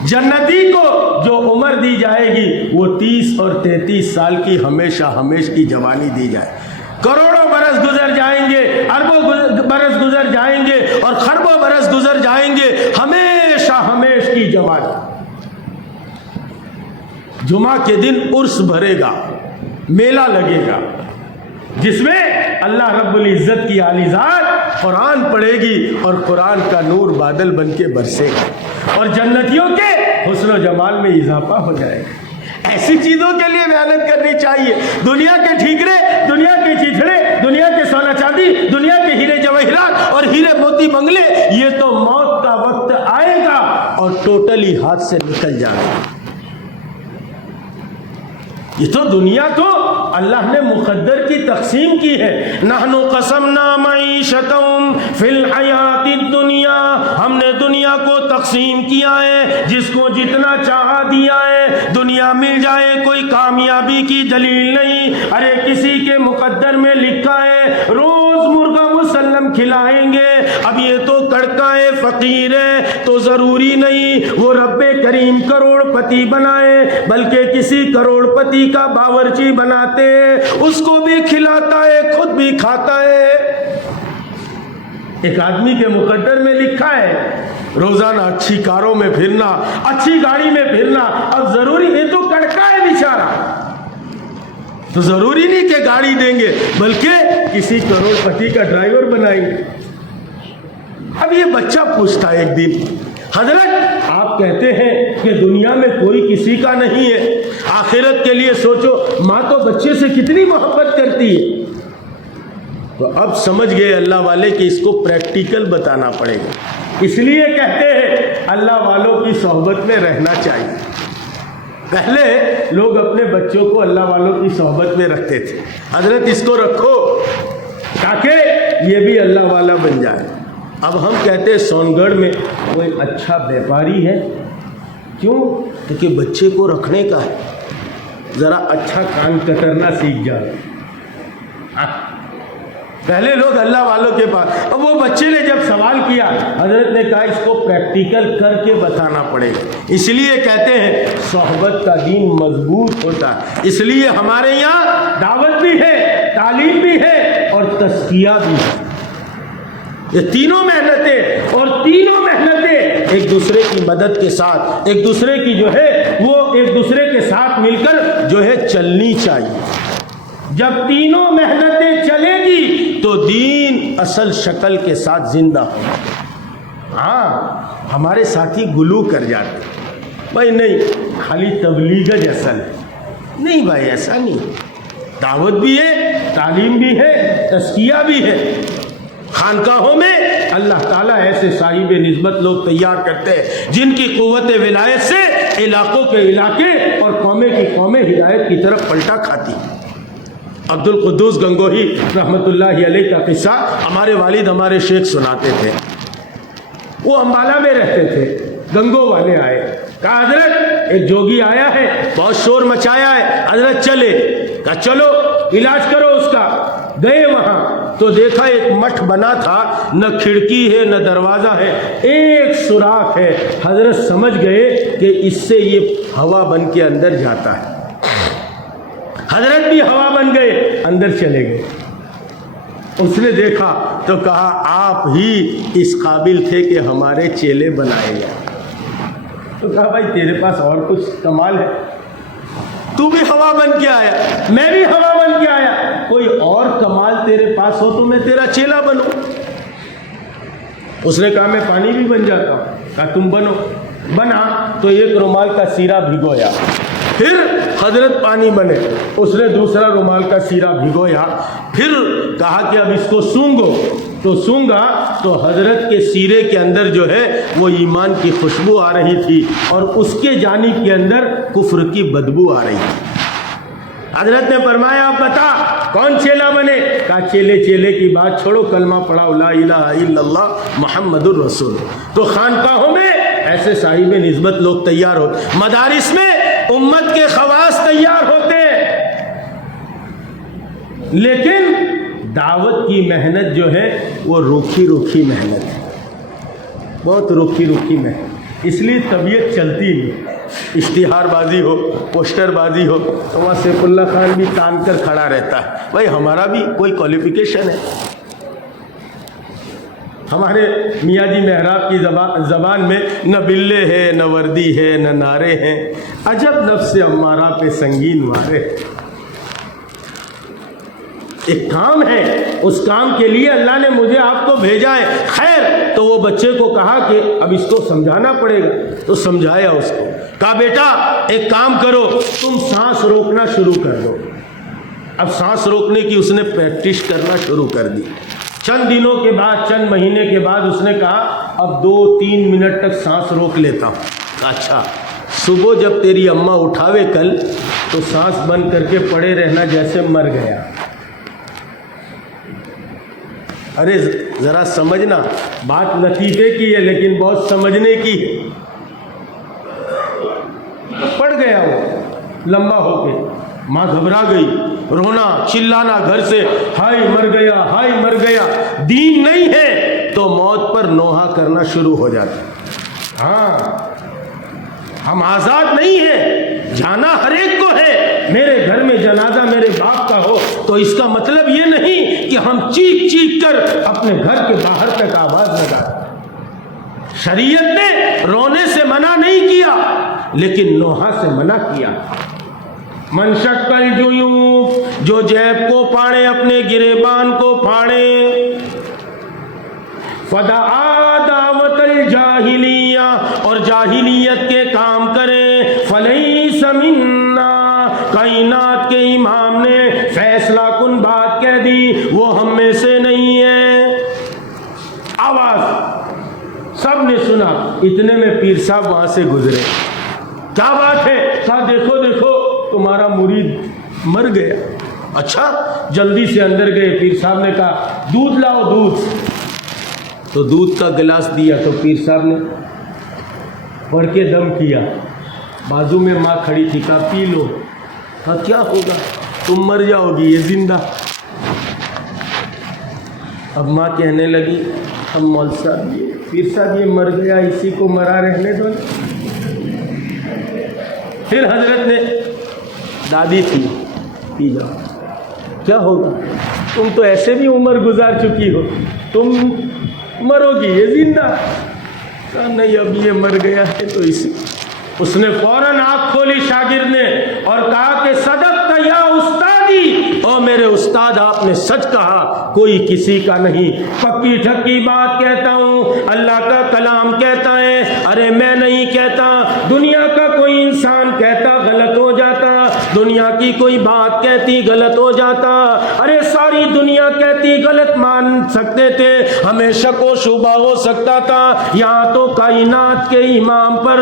جنتی کو جو عمر دی جائے گی وہ 30 اور 33 سال کی ہمیشہ کی جوانی دی جائے۔ کروڑوں برس گزر جائیں گے، اربوں برس گزر جائیں گے اور خربوں برس گزر جائیں گے، ہمیشہ کی جوانی۔ جمعہ کے دن عرس بھرے گا، میلہ لگے گا، جس میں اللہ رب العزت کی عالی ذات قرآن پڑھے گی اور قرآن کا نور بادل بن کے برسے گا اور جنتیوں کے حسن و جمال میں اضافہ ہو جائے گا۔ ایسی چیزوں کے لیے محنت کرنی چاہیے۔ دنیا کے ٹھیکرے، دنیا کے چیچڑے، دنیا کے سونا چاندی، دنیا کے ہیرے جواہرات اور ہیرے موتی بنگلے، یہ تو موت کا وقت آئے گا اور ٹوٹلی ہاتھ سے نکل جائے گا۔ یہ تو دنیا تو اللہ نے مقدر کی تقسیم کی ہے۔ نحن قسمنا معیشتہم فی الحیات الدنیا، ہم نے دنیا کو تقسیم کیا ہے، جس کو جتنا چاہا دیا ہے۔ دنیا مل جائے کوئی کامیابی کی دلیل نہیں، ارے کسی کے مقدر میں لکھا ہے روز مرغا مسلم کھلائیں گے۔ اب یہ تو کڑکا ہے، فقیر ہے، تو ضروری نہیں وہ رب کریم کروڑ پتی بنائے، بلکہ کسی کروڑ پتی کا باورچی بناتے ہیں، اس کو بھی کھلاتا ہے، خود بھی کھاتا ہے۔ ایک آدمی کے مقدر میں لکھا ہے روزانہ اچھی کاروں میں پھرنا، اچھی گاڑی میں پھرنا۔ اب ضروری ہے تو کڑکا ہے بیچارہ، تو ضروری نہیں کہ گاڑی دیں گے، بلکہ کسی کروڑ پتی کا ڈرائیور بنائیں گے۔ اب یہ بچہ پوچھتا ہے ایک دن، حضرت آپ کہتے ہیں کہ دنیا میں کوئی کسی کا نہیں ہے، آخرت کے لیے سوچو، ماں تو بچے سے کتنی محبت کرتی ہے۔ تو اب سمجھ گئے اللہ والے کہ اس کو پریکٹیکل بتانا پڑے گا، اس لیے کہتے ہیں اللہ والوں کی صحبت میں رہنا چاہیے۔ پہلے لوگ اپنے بچوں کو اللہ والوں کی صحبت میں رکھتے تھے، حضرت اس کو رکھو تاکہ یہ بھی اللہ والا بن جائے۔ اب ہم کہتے ہیں سون گڑھ میں کوئی اچھا بیپاری ہے، کیوں؟ کیونکہ بچے کو رکھنے کا ہے، ذرا اچھا کان کترنا سیکھ جائے۔ پہلے لوگ اللہ والوں کے پاس، اب وہ بچے نے جب سوال کیا، حضرت نے کہا اس کو پریکٹیکل کر کے بتانا پڑے گا۔ اس لیے کہتے ہیں صحبت کا دین مضبوط ہوتا ہے، اس لیے ہمارے یہاں دعوت بھی ہے، تعلیم بھی ہے اور تزکیہ بھی ہے۔ یہ تینوں محنتیں، اور تینوں محنتیں ایک دوسرے کی مدد کے ساتھ، ایک دوسرے کی جو ہے وہ ایک دوسرے کے ساتھ مل کر جو ہے چلنی چاہیے۔ جب تینوں محنتیں چلے گی تو دین اصل شکل کے ساتھ زندہ ہوگا۔ ہاں ہمارے ساتھی گلو کر جاتے، بھائی نہیں خالی تبلیغ جیسا نہیں، بھائی ایسا نہیں، دعوت بھی ہے، تعلیم بھی ہے، تزکیہ بھی ہے۔ خانقاہوں میں اللہ تعالیٰ ایسے صاحب نسبت لوگ تیار کرتے ہیں جن کی قوت ولایت سے علاقوں کے علاقے اور قومیں کی قومیں ہدایت کی طرف پلٹا کھاتی. عبد القدوس گنگوہی رحمۃ اللہ علیہ کا قصہ ہمارے والد ہمارے شیخ سناتے تھے. وہ امبالہ میں رہتے تھے. گنگو والے آئے, کہا حضرت ایک جوگی آیا ہے, بہت شور مچایا ہے, حضرت چلے. کہا چلو علاج کرو اس کا. گئے وہاں تو دیکھا ایک مٹھ بنا تھا, نہ کھڑکی ہے نہ دروازہ ہے, ایک سوراخ ہے. حضرت سمجھ گئے کہ اس سے یہ ہوا بن کے اندر جاتا ہے. حضرت بھی ہوا بن گئے, اندر چلے گئے. اس نے دیکھا تو کہا آپ ہی اس قابل تھے کہ ہمارے چیلے بنائے گئے. تو کہا بھائی تیرے پاس اور کچھ کمال ہے؟ تو بھی ہوا بن کے آیا, میں بھی ہوا بن کے آیا, کوئی اور کمال تیرے پاس ہو تو میں تیرا چیلا بنوں. اس نے کہا میں پانی بھی بن جاتا ہوں. کہا تم بنو. بنا تو ایک رومال کا سیرا بھگویا, پھر حضرت پانی بنے. اس نے دوسرا رومال کا سیرا بھگویا, پھر کہا کہ اب اس کو سونگو. تو سونگا تو حضرت کے سیرے کے اندر جو ہے وہ ایمان کی خوشبو آ رہی تھی اور اس کے جانب کے اندر کفر کی بدبو آ رہی تھی. حضرت نے فرمایا اب بتا کون چیلا بنے؟ کہا چیلے کی بات چھوڑو, کلمہ پڑھاؤ لا الہ الا اللہ محمد الرسول. تو خانقاہوں میں ایسے صاحب نسبت لوگ تیار ہوتے, مدارس میں امت کے خواص تیار ہوتے, لیکن دعوت کی محنت جو ہے وہ روکھی محنت ہے, بہت روکھی محنت. اس لیے طبیعت چلتی نہیں. اشتہار بازی ہو, پوسٹر بازی ہو تو وہاں سیف اللہ خان بھی تان کر کھڑا رہتا ہے. بھائی ہمارا بھی کوئی کوالیفیکیشن ہے. ہمارے میاں جی محراب کی زبان میں نہ بلے ہے نہ وردی ہے نہ نعرے ہیں, عجب نفس امارہ پہ سنگین مارے. ایک کام ہے, اس کام کے لیے اللہ نے مجھے آپ کو بھیجا ہے. خیر تو وہ بچے کو کہا کہ اب اس کو سمجھانا پڑے گا, تو سمجھایا اس کو. کہا بیٹا ایک کام کرو, تم سانس روکنا شروع کر دو. اب سانس روکنے کی اس نے پریکٹس کرنا شروع کر دی. چند دنوں کے بعد, چند مہینے کے بعد اس نے کہا اب 2-3 منٹ تک سانس روک لیتا ہوں. اچھا, صبح جب تیری اماں اٹھاوے کل تو سانس بند کر کے پڑے رہنا جیسے مر گیا. ارے ذرا سمجھنا, بات لطیفے کی ہے لیکن بہت سمجھنے کی ہے. پڑ گیا وہ لمبا ہو کے. ماں گھبرا گئی, رونا چلانا گھر سے, ہائے مر گیا, ہائے مر گیا. دین نہیں ہے تو موت پر نوحہ کرنا شروع ہو جاتا. ہاں ہم آزاد نہیں ہیں, جانا ہر ایک کو ہے. میرے گھر میں جنازہ میرے باپ کا ہو تو اس کا مطلب یہ نہیں کہ ہم چیخ کر اپنے گھر کے باہر تک آواز لگا. شریعت نے رونے سے منع نہیں کیا لیکن نوحہ سے منع کیا. من شق الجیوب, جو جیب کو پاڑے اپنے گریبان کو پھاڑے. فدعا دعوت الجاہلیہ, اور جاہلیت کے کام کرے. فلیس منا, کائنات کے امام نے فیصلہ کن بات کہہ دی, وہ ہم میں سے نہیں ہے. آواز سب نے سنا. اتنے میں پیر صاحب وہاں سے گزرے. کیا بات ہے؟ کہا دیکھو تمہارا مرید مر گیا. اچھا, جلدی سے اندر گئے. پیر صاحب نے کہا دودھ لاؤ, دودھ. تو دودھ کا گلاس دیا تو پیر صاحب نے بڑھ کے دم کیا. بازو میں ماں کھڑی تھی, کہا پی لو. کہا کیا ہوگا, تم مر جاؤ گی, یہ زندہ. اب ماں کہنے لگی اب مول صاحب یہ پیر صاحب یہ مر گیا, اسی کو مرا رہنے دو. پھر حضرت نے, دادی تھی, پی جاؤ. کیا ہوگا, تم تو ایسے بھی عمر گزار چکی ہو, تم مرو گی, یہ زندہ. کہا نہیں اب یہ مر گیا ہے تو اسی. اس نے فوراً آنکھ کھولی شاگرد نے اور کہا کہ صدقت یا استادی, او میرے استاد آپ نے سچ کہا, کوئی کسی کا نہیں. پکی ٹھکی بات کہتا ہوں, اللہ کا کلام کہتا ہے. ارے میں نہیں کہتا, دنیا کا کوئی انسان کہتا غلط ہو جاتا. دنیا کی کوئی بات کہتی غلط ہو جاتا، ارے ساری دنیا کہتی غلط مان سکتے تھے، ہمیں شک و شبہ ہو سکتا تھا، یہاں تو کائنات کے امام پر،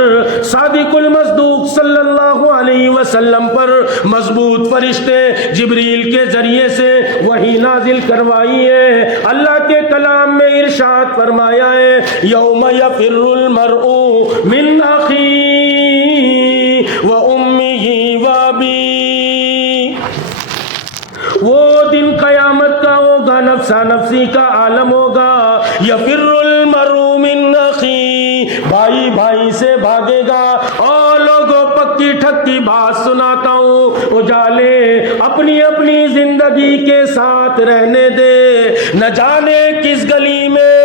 صادق المصدوق صلی اللہ علیہ وسلم پر مضبوط فرشتے جبریل کے ذریعے سے وحی نازل کروائی ہے۔ اللہ کے کلام میں ارشاد فرمایا ہے یوم یفر المرء من اخیہ و امہ و ابیہ، وہ دن قیامت کا ہوگا، نفسا نفسی کا عالم ہوگا، یفر المرء من اخیہ، بھائی بھائی سے بھاگے گا۔ اور لوگوں پکی ٹھکی بات سناتا ہوں، اجالے اپنی اپنی زندگی کے ساتھ رہنے دے، نہ جانے کس گلی میں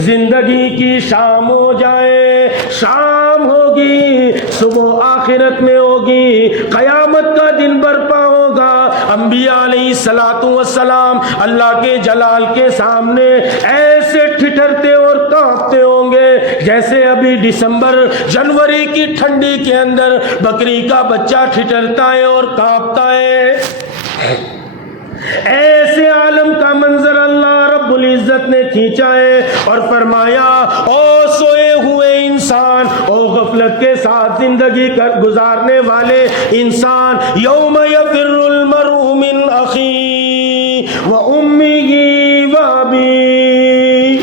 زندگی کی شام ہو جائے، شام ہوگی صبح آخرت میں ہوگی، قیامت کا دن برپا ہوگا، انبیاء علیہ السلام اللہ کے جلال کے سامنے ایسے ٹھٹھرتے اور کانپتے ہوں گے جیسے ابھی دسمبر جنوری کی ٹھنڈی کے اندر بکری کا بچہ ٹھٹھرتا ہے اور کانپتا ہے۔ ایسے عالم کا منظر اللہ رب العزت نے کھینچا ہے اور فرمایا او سوئے ہوئے انسان، او غفلت کے ساتھ زندگی گزارنے والے انسان، یوم یفر المرء من اخیہ و امہ و ابیہ،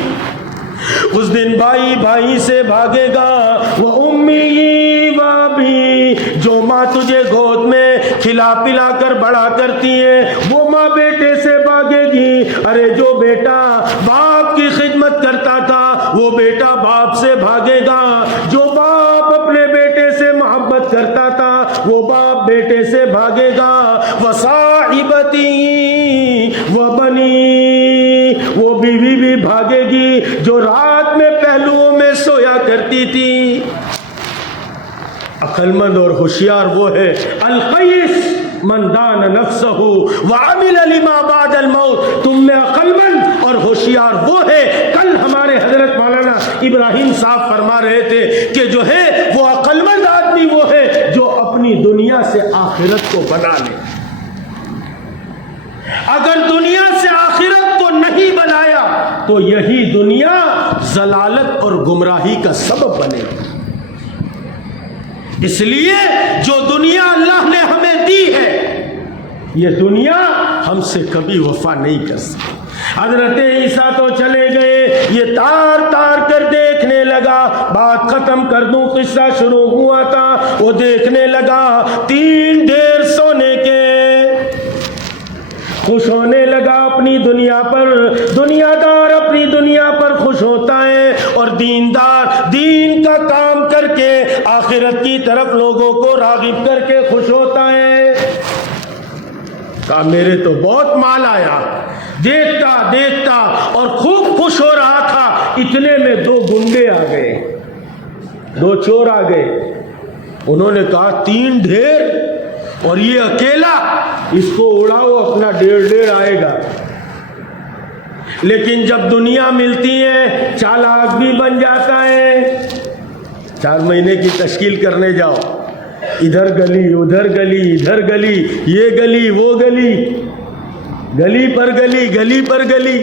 اس دن بھائی بھائی سے بھاگے گا، وہ امی و ابی، جو ماں تجھے گود میں کھلا پلا کر بڑا کرتی ہے وہ ماں بیٹے سے بھاگے گی، ارے جو بیٹا باپ کی خدمت کرتا تھا وہ بیٹا باپ سے بھاگے گا، جو باپ اپنے بیٹے سے محبت کرتا تھا وہ باپ بیٹے سے بھاگے گا، وصاحبتی و بنی، وہ بیوی بھی بھاگے گی جو رات میں پہلوؤں میں سویا کرتی تھی۔ عقل مند اور ہوشیار وہ ہے القیس من دان نفسہ وعمل لما بعد الموت، تم میں عقل مند اور ہوشیار وہ ہے، کل ہمارے حضرت مولانا ابراہیم صاحب فرما رہے تھے کہ جو ہے وہ عقل مند آدمی وہ ہے جو اپنی دنیا سے آخرت کو بنا لے، اگر دنیا سے آخرت کو نہیں بنایا تو یہی دنیا ضلالت اور گمراہی کا سبب بنے گی۔ اس لیے جو دنیا اللہ نے ہمیں دی ہے یہ دنیا ہم سے کبھی وفا نہیں کر سکتی۔ حضرت عیسیٰ تو چلے گئے، یہ تار تار کر دیکھنے لگا، بات ختم کر دوں، قصہ شروع ہوا تھا، وہ دیکھنے لگا 3 ڈھیر سونے کے، خوش ہونے لگا اپنی دنیا پر، دنیا دار اپنی دنیا پر خوش ہوتا ہے اور دیندار دین کا کام کر کے آخرت کی طرف لوگوں کو راغب کر کے خوش ہوتا ہے۔ کہا میرے تو بہت مال آیا، دیکھتا دیکھتا اور خوب خوش ہو رہا تھا، اتنے میں 2 گنڈے آ گئے، 2 چور آ گئے، انہوں نے کہا 3 ڈھیر اور یہ اکیلا، اس کو اڑاؤ، اپنا 1.5 آئے گا۔ لیکن جب دنیا ملتی ہے چالاک بھی بن جاتا ہے، 4 مہینے کی تشکیل کرنے جاؤ، ادھر گلی ادھر گلی ادھر گلی، یہ گلی وہ گلی، گلی پر گلی گلی پر گلی،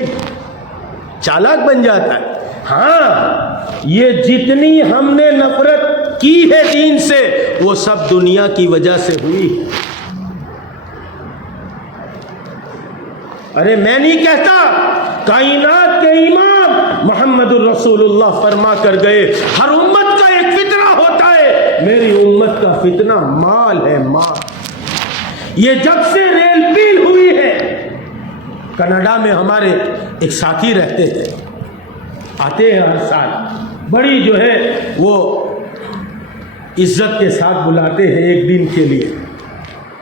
چالاک بن جاتا ہے۔ ہاں یہ جتنی ہم نے نفرت کی ہے دین سے وہ سب دنیا کی وجہ سے ہوئی۔ ارے میں نہیں کہتا، کائنات کے امام محمد الرسول اللہ فرما کر گئے ہر امت کا ایک فتنہ ہوتا ہے، میری امت کا فتنہ مال ہے، مال۔ یہ جب سے ریل پیل ہوئی ہے، کینیڈا میں ہمارے ایک ساتھی رہتے تھے، آتے ہیں ہر سال، بڑی جو ہے وہ عزت کے ساتھ بلاتے ہیں ایک دن کے لیے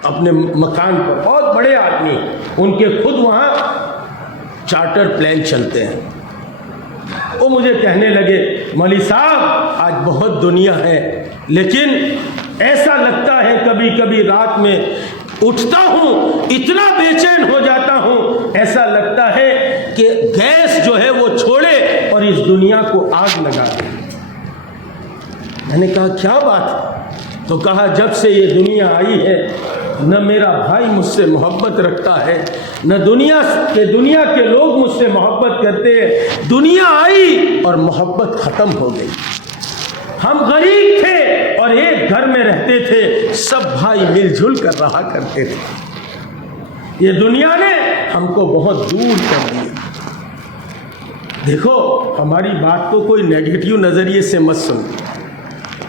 اپنے مکان پر، بہت بڑے آدمی، ان کے خود وہاں چارٹر پلین چلتے ہیں۔ وہ مجھے کہنے لگے مولوی صاحب آج بہت دنیا ہے، لیکن ایسا لگتا ہے کبھی کبھی رات میں اٹھتا ہوں اتنا بے چین ہو جاتا ہوں، ایسا لگتا ہے کہ گیس جو ہے وہ چھوڑے اور اس دنیا کو آگ لگا دے۔ میں نے کہا کیا بات؟ تو کہا جب سے یہ دنیا آئی ہے نہ میرا بھائی مجھ سے محبت رکھتا ہے، نہ دنیا کے لوگ مجھ سے محبت کرتے ہیں۔ دنیا آئی اور محبت ختم ہو گئی۔ ہم غریب تھے اور ایک گھر میں رہتے تھے، سب بھائی مل جل کر رہا کرتے تھے۔ یہ دنیا نے ہم کو بہت دور کر دیا۔ دیکھو ہماری بات کو کوئی نیگیٹو نظریے سے مت سنو،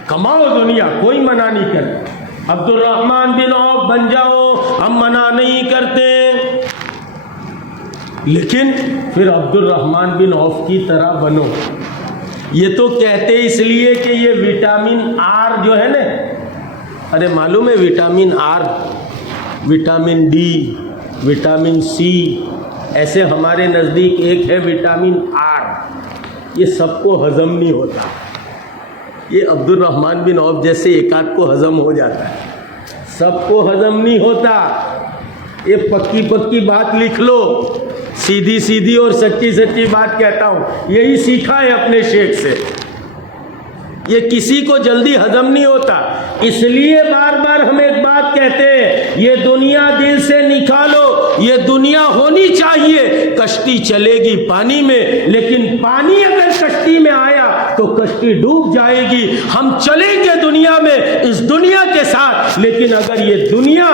کماؤ دنیا، کوئی منع نہیں کرتا، عبد الرحمن بن عوف بن جاؤ، ہم منع نہیں کرتے، لیکن پھر عبد الرحمن بن عوف کی طرح بنو۔ یہ تو کہتے اس لیے کہ یہ وٹامن آر جو ہے نا، ارے معلوم ہے vitamin R, vitamin D, vitamin C, ایسے ہمارے نزدیک ایک ہے وٹامن آر، یہ سب کو ہضم نہیں ہوتا۔ یہ عبد الرحمن بن عوف جیسے ایک آدھ کو ہضم ہو جاتا ہے، سب کو ہضم نہیں ہوتا۔ یہ پکی پکی بات لکھ لو، سیدھی سیدھی اور سچی سچی بات کہتا ہوں، یہی سیکھا ہے اپنے شیخ سے۔ یہ کسی کو جلدی ہضم نہیں ہوتا، اس لیے بار بار ہم ایک بات کہتے ہیں، یہ دنیا دل سے نکالو۔ یہ دنیا ہونی چاہیے، کشتی چلے گی پانی میں، لیکن پانی اگر کشتی میں آیا تو کشتی ڈوب جائے گی۔ ہم چلیں گے دنیا میں اس دنیا کے ساتھ، لیکن اگر یہ دنیا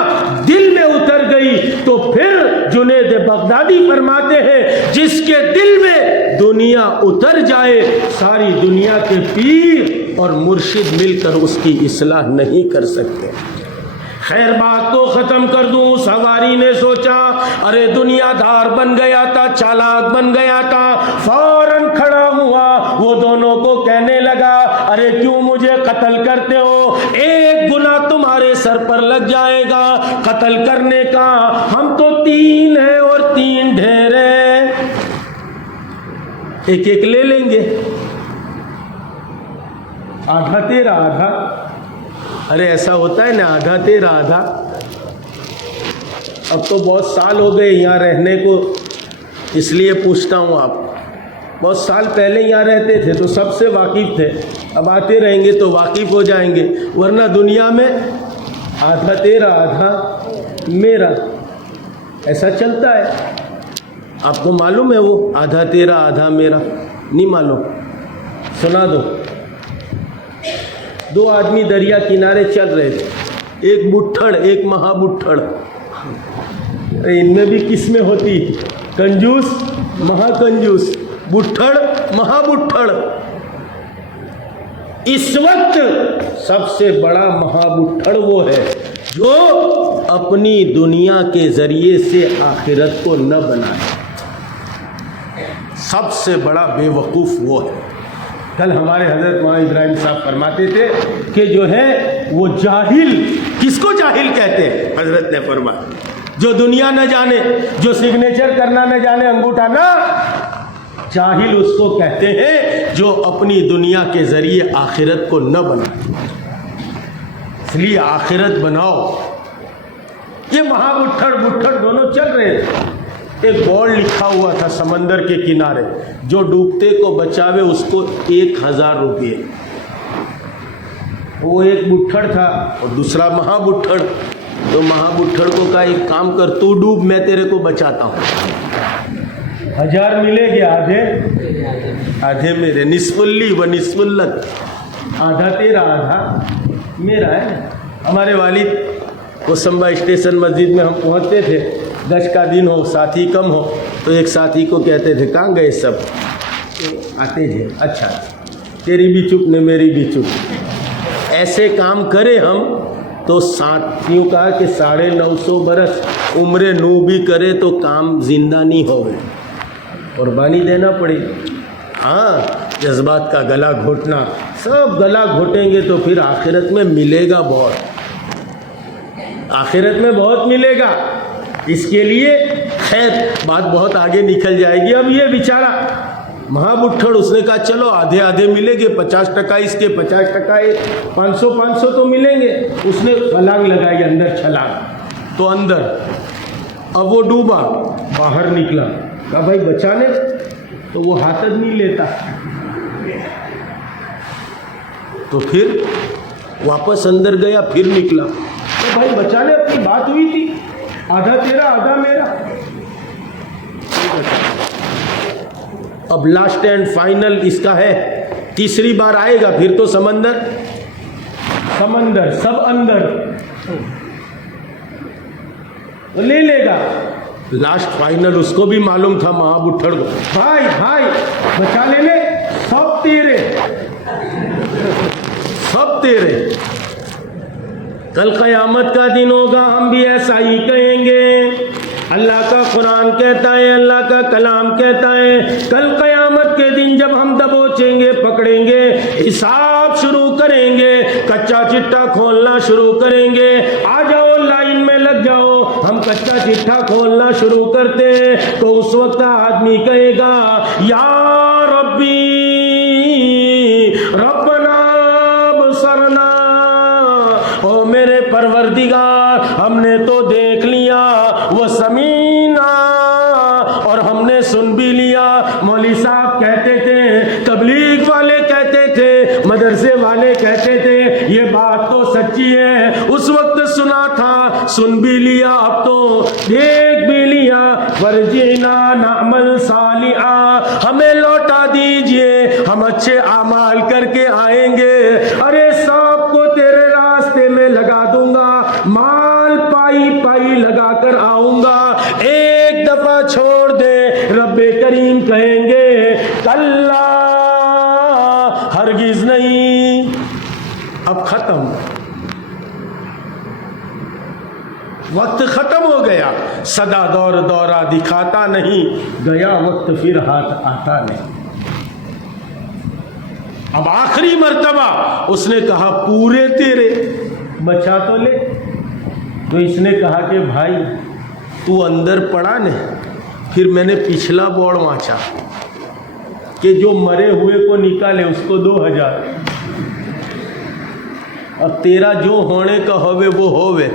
دل میں اتر گئی تو پھر جنید بغدادی فرماتے ہیں، جس کے دل میں دنیا اتر جائے، ساری دنیا کے پیر اور مرشد مل کر اس کی اصلاح نہیں کر سکتے۔ خیر بات کو ختم کر دوں، سواری نے سوچا ارے دنیا دار بن گیا تھا، چالاک بن گیا تھا، فوراً کھڑا ہوا، وہ دونوں کو کہنے لگا ارے کیوں مجھے قتل کرتے ہو؟ ایک گناہ تمہارے سر پر لگ جائے گا قتل کرنے کا، ہم تو 3 ہیں اور 3 ڈھیر ہیں، ایک ایک لے لیں گے، آدھا تیرا آدھا۔ ارے ایسا ہوتا ہے نا، آدھا تیرا آدھا۔ اب تو بہت سال ہو گئے یہاں رہنے کو، اس لیے پوچھتا ہوں، آپ بہت سال پہلے یہاں رہتے تھے تو سب سے واقف تھے، اب آتے رہیں گے تو واقف ہو جائیں گے، ورنہ دنیا میں آدھا تیرا آدھا میرا ایسا چلتا ہے۔ آپ کو معلوم ہے وہ آدھا تیرا آدھا میرا؟ نہیں معلوم؟ سنا دو۔ 2 آدمی دریا کنارے چل رہے تھے، ایک بٹھڑ ایک مہا بٹھڑ، ان میں بھی قسمیں ہوتی، کنجوس مہا کنجوس، بٹھڑ مہا بٹھڑ۔ اس وقت سب سے بڑا مہا بٹھڑ وہ ہے جو اپنی دنیا کے ذریعے سے آخرت کو نہ بنائے، سب سے بڑا بے وقوف وہ ہے۔ کل ہمارے حضرت مولانا ابراہیم صاحب فرماتے تھے کہ جو ہے وہ جاہل، کس کو جاہل کہتے ہیں؟ حضرت نے فرمایا جو دنیا نہ جانے، جو سگنیچر کرنا نہ جانے، انگوٹھا نہ، جاہل اس کو کہتے ہیں جو اپنی دنیا کے ذریعے آخرت کو نہ بنائے۔ اس لیے آخرت بناؤ۔ یہ مہا بٹھڑ دونوں چل رہے تھے، ایک بورڈ لکھا ہوا تھا سمندر کے کنارے، جو ڈوبتے کو بچاوے اس کو 1000 روپے۔ وہ ایک بٹھڑ تھا اور دوسرا مہا بٹھڑ، تو مہا بٹھڑ کو کہا ایک کام کر، تو ڈوب، میں تیرے کو بچاتا ہوں، 1000 ملے گے، آدھے میرے، نصف لی و نصف لک، آدھا تیرا آدھا میرا ہے۔ ہمارے والد کوسمبا اسٹیشن مسجد میں ہم پہنچتے تھے، گش کا دن ہو، ساتھی کم ہو، تو ایک ساتھی کو کہتے تھے کہاں گئے سب؟ آتے تھے، اچھا تیری بھی چپ نے میری بھی چپ۔ ایسے کام کرے ہم تو ساتھیوں کہا کہ 950 برس عمر نو بھی کرے تو کام زندہ نہیں ہوئے، قربانی دینا پڑے۔ ہاں جذبات کا گلا گھوٹنا، سب گلا گھوٹیں گے تو پھر آخرت میں ملے گا بہت، آخرت میں بہت ملے گا۔ اس کے لیے خیر بات بہت آگے نکل جائے گی۔ اب یہ بیچارہ مہا بٹھڑ، اس نے کہا چلو آدھے آدھے ملیں گے، 50% اس کے 50%، 500 تو ملیں گے۔ اس نے چھلانگ لگائی، اندر چھلانگ، تو اندر، اب وہ ڈوبا، باہر نکلا، کہا بھائی بچانے، تو وہ ہاتھ نہیں لیتا، تو پھر واپس اندر گیا، پھر نکلا، تو بھائی بچا لے، اپنی بات ہوئی تھی، آدھا تیرا آدھا میرا. اب لاسٹ اینڈ فائنل اس کا ہے، تیسری بار آئے گا پھر تو سمندر سمندر سب اندر لے لے گا. لاسٹ فائنل اس کو بھی معلوم تھا مہا بٹھڑ کو، بھائی بھائی بچا لے لے، سب تیرے سب تیرے. کل قیامت کا دن ہوگا، ہم بھی ایسا ہی کہیں گے. اللہ کا قرآن کہتا ہے، اللہ کا کلام کہتا ہے، کل قیامت کے دن جب ہم دبوچیں گے، پکڑیں گے، حساب شروع کریں گے، کچا چٹا کھولنا شروع کریں گے. آ جاؤ لائن میں لگ جاؤ. ہم کچا چٹا کھولنا شروع کرتے ہیں تو اس وقت آدمی کہے گا یا ربی ربنا بصرنا، او میرے پروردگار ہم نے تو دیکھ لیا، وہ سمینا، اور ہم نے سن بھی لیا. مولوی صاحب کہتے تھے، تبلیغ والے کہتے تھے، مدرسے والے کہتے تھے یہ بات تو سچی ہے، اس وقت سنا تھا، سن بھی لیا، اب تو دیکھ بھی لیا. فرجعنا نعمل صالحا، ہمیں لوٹا دیجئے، ہم اچھے اعمال کر کے آئیں گے. ارے سانپ کو تیرے راستے میں لگا دوں گا، مال پائی پائی لگا کر آؤں گا. ایک دفعہ چھوڑ دے، رب کریم کہیں گے کلا ہرگز نہیں، اب ختم، وقت ختم ہو گیا. صدا دور دورہ دکھاتا نہیں، گیا وقت پھر ہاتھ آتا نہیں. اب آخری مرتبہ اس نے کہا پورے تیرے، بچا تو لے. تو اس نے کہا کہ بھائی تو اندر پڑا نے، پھر میں نے پچھلا بوڑ مانچا کہ جو مرے ہوئے کو نکالے اس کو 2000، اب تیرا جو ہونے کا ہوئے وہ ہوئے،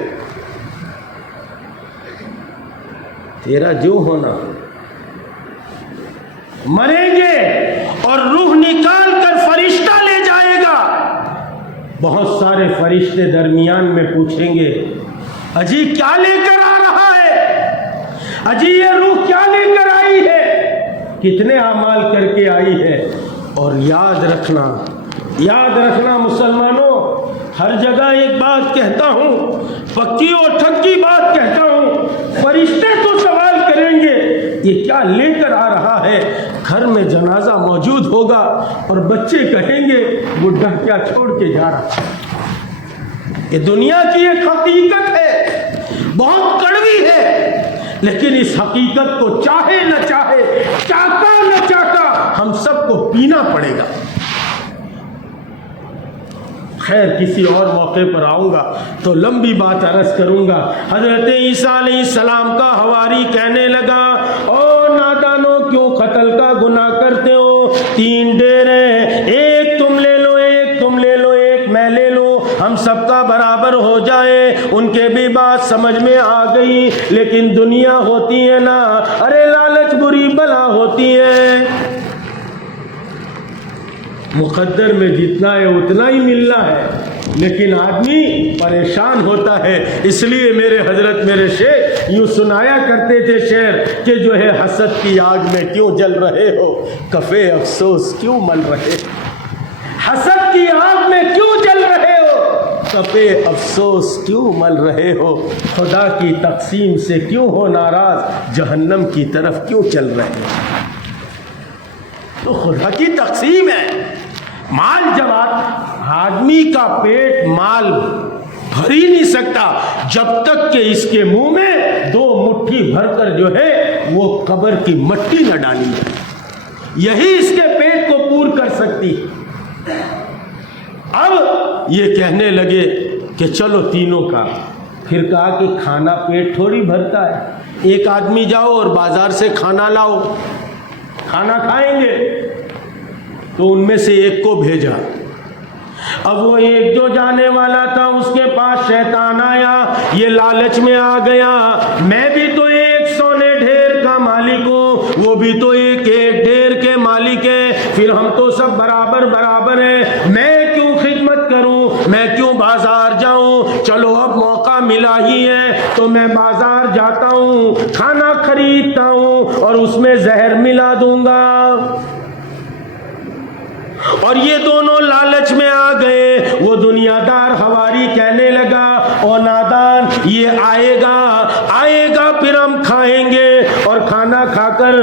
تیرا جو ہونا. مریں گے اور روح نکال کر فرشتہ لے جائے گا. بہت سارے فرشتے درمیان میں پوچھیں گے اجی کیا لے کر آ رہا ہے، اجی یہ روح کیا لے کر آئی ہے، کتنے اعمال کر کے آئی ہے. اور یاد رکھنا مسلمانوں، ہر جگہ ایک بات کہتا ہوں، پکی اور ٹھکی بات کہتا ہوں، فرشتے تو سوال کریں گے یہ کیا لے کر آ رہا ہے. گھر میں جنازہ موجود ہوگا اور بچے کہیں گے بڈھا کیا چھوڑ کے جا رہا ہے. یہ دنیا کی ایک حقیقت ہے، بہت کڑوی ہے، لیکن اس حقیقت کو چاہے نہ چاہے، چاہتا نہ چاہتا، ہم سب کو پینا پڑے گا. خیر کسی اور موقع پر آؤں گا تو لمبی بات عرض کروں گا. حضرت عیسیٰ علیہ السلام کا حواری کہنے لگا او نادانو کیوں قتل کا گناہ کرتے ہو، 3 ڈیرے، ایک تم لے لو، ایک تم لے لو، ایک میں لے لوں، ہم سب کا برابر ہو جائے. ان کے بھی بات سمجھ میں آ گئی، لیکن دنیا ہوتی ہے نا، ارے لالچ بری بلا ہوتی ہے، مقدر میں جتنا ہے اتنا ہی ملنا ہے، لیکن آدمی پریشان ہوتا ہے. اس لیے میرے حضرت میرے شیخ یوں سنایا کرتے تھے شعر کہ جو ہے حسد کی آگ میں کیوں جل رہے ہو، کفے افسوس کیوں مل رہے، حسد کی آگ میں کیوں جل رہے ہو، کفے افسوس کیوں مل رہے ہو، خدا کی تقسیم سے کیوں ہو ناراض، جہنم کی طرف کیوں چل رہے ہو. تو خدا کی تقسیم ہے. مال جب آدمی کا پیٹ مال بھر ہی نہیں سکتا جب تک کہ اس کے منہ میں 2 مٹھی بھر کر جو ہے وہ قبر کی مٹی نہ ڈالی جائے، یہی اس کے پیٹ کو پور کر سکتی. اب یہ کہنے لگے کہ چلو تینوں کا، پھر کہا کہ کھانا پیٹ تھوڑی بھرتا ہے، ایک آدمی جاؤ اور بازار سے کھانا لاؤ، کھانا کھائیں گے. تو ان میں سے ایک کو بھیجا. اب وہ ایک جو جانے والا تھا اس کے پاس شیطان آیا، یہ لالچ میں آ گیا، میں بھی تو ایک سونے ڈھیر کا مالک ہوں، وہ بھی تو ایک ڈھیر کے مالک ہے، پھر ہم تو سب برابر برابر ہیں، میں کیوں خدمت کروں، میں کیوں بازار جاؤں، چلو اب موقع ملا ہی ہے تو میں بازار جاتا ہوں، کھانا خریدتا ہوں اور اس میں زہر ملا دوں گا۔ اور یہ دونوں لالچ میں آ گئے۔ وہ دنیا دار ہواری کہنے لگا او نادان، یہ آئے گا پھر ہم کھائیں گے اور کھانا کھا کر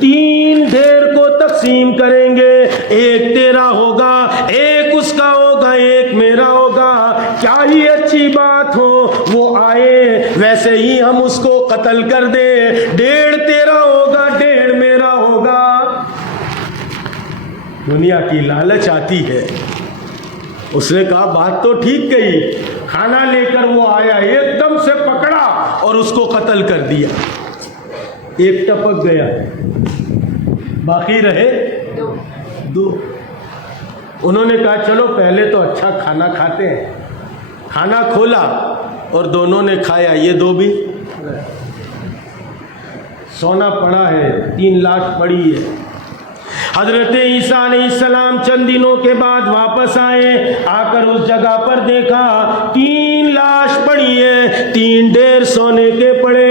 3 ڈھیر کو تقسیم کریں گے، ایک تیرا ہوگا، ایک اس کا ہوگا، ایک میرا ہوگا۔ کیا ہی اچھی بات ہو، وہ آئے ویسے ہی ہم اس کو قتل کر دیں، 1.5 تیرا ہوگا، 1.5 میرا ہوگا۔ دنیا کی لالچ آتی ہے۔ اس نے کہا بات تو ٹھیک کہی، کھانا لے کر وہ آیا، ایک دم سے پکڑا اور اس کو قتل کر دیا۔ ایک ٹپک گیا، باقی رہے 2۔ انہوں نے کہا چلو پہلے تو اچھا کھانا کھاتے ہیں۔ کھانا کھولا اور دونوں نے کھایا، یہ 2 بھی سونا پڑا ہے، 3 لاش پڑی ہے۔ حضرت عیسیٰ علیہ السلام چند دنوں کے بعد واپس آئے، آ کر اس جگہ پر دیکھا 3 لاش پڑی ہے، 3 ڈھیر سونے کے پڑے۔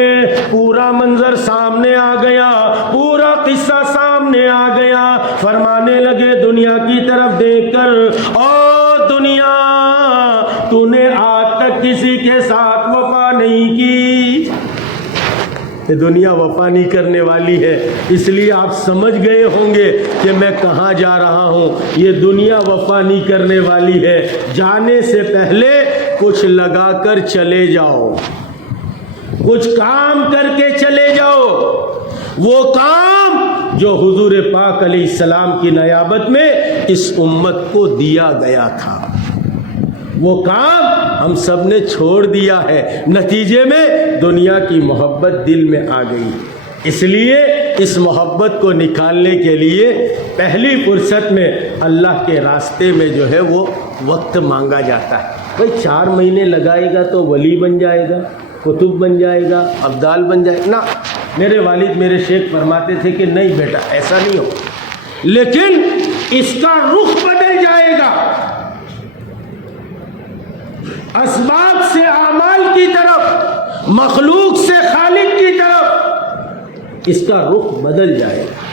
پورا منظر سامنے آ گیا، پورا قصہ سامنے آ گیا۔ فرمانے لگے دنیا کی طرف دیکھ کر، او دنیا، تو نے آج تک کسی کے ساتھ وفا نہیں کی۔ یہ دنیا وفا نہیں کرنے والی ہے، اس لیے آپ سمجھ گئے ہوں گے کہ میں کہاں جا رہا ہوں۔ یہ دنیا وفا نہیں کرنے والی ہے۔ جانے سے پہلے کچھ لگا کر چلے جاؤ، کچھ کام کر کے چلے جاؤ، وہ کام جو حضور پاک علیہ السلام کی نیابت میں اس امت کو دیا گیا تھا، وہ کام ہم سب نے چھوڑ دیا ہے۔ نتیجے میں دنیا کی محبت دل میں آ گئی۔ اس لیے اس محبت کو نکالنے کے لیے پہلی فرصت میں اللہ کے راستے میں جو ہے وہ وقت مانگا جاتا ہے۔ بھائی 4 مہینے لگائے گا تو ولی بن جائے گا، قطب بن جائے گا، ابدال بن جائے گا، نہ۔ میرے والد میرے شیخ فرماتے تھے کہ نہیں بیٹا ایسا نہیں ہو، لیکن اس کا رخ بدل جائے گا، اسباب سے اعمال کی طرف، مخلوق سے خالق کی طرف اس کا رخ بدل جائے گا۔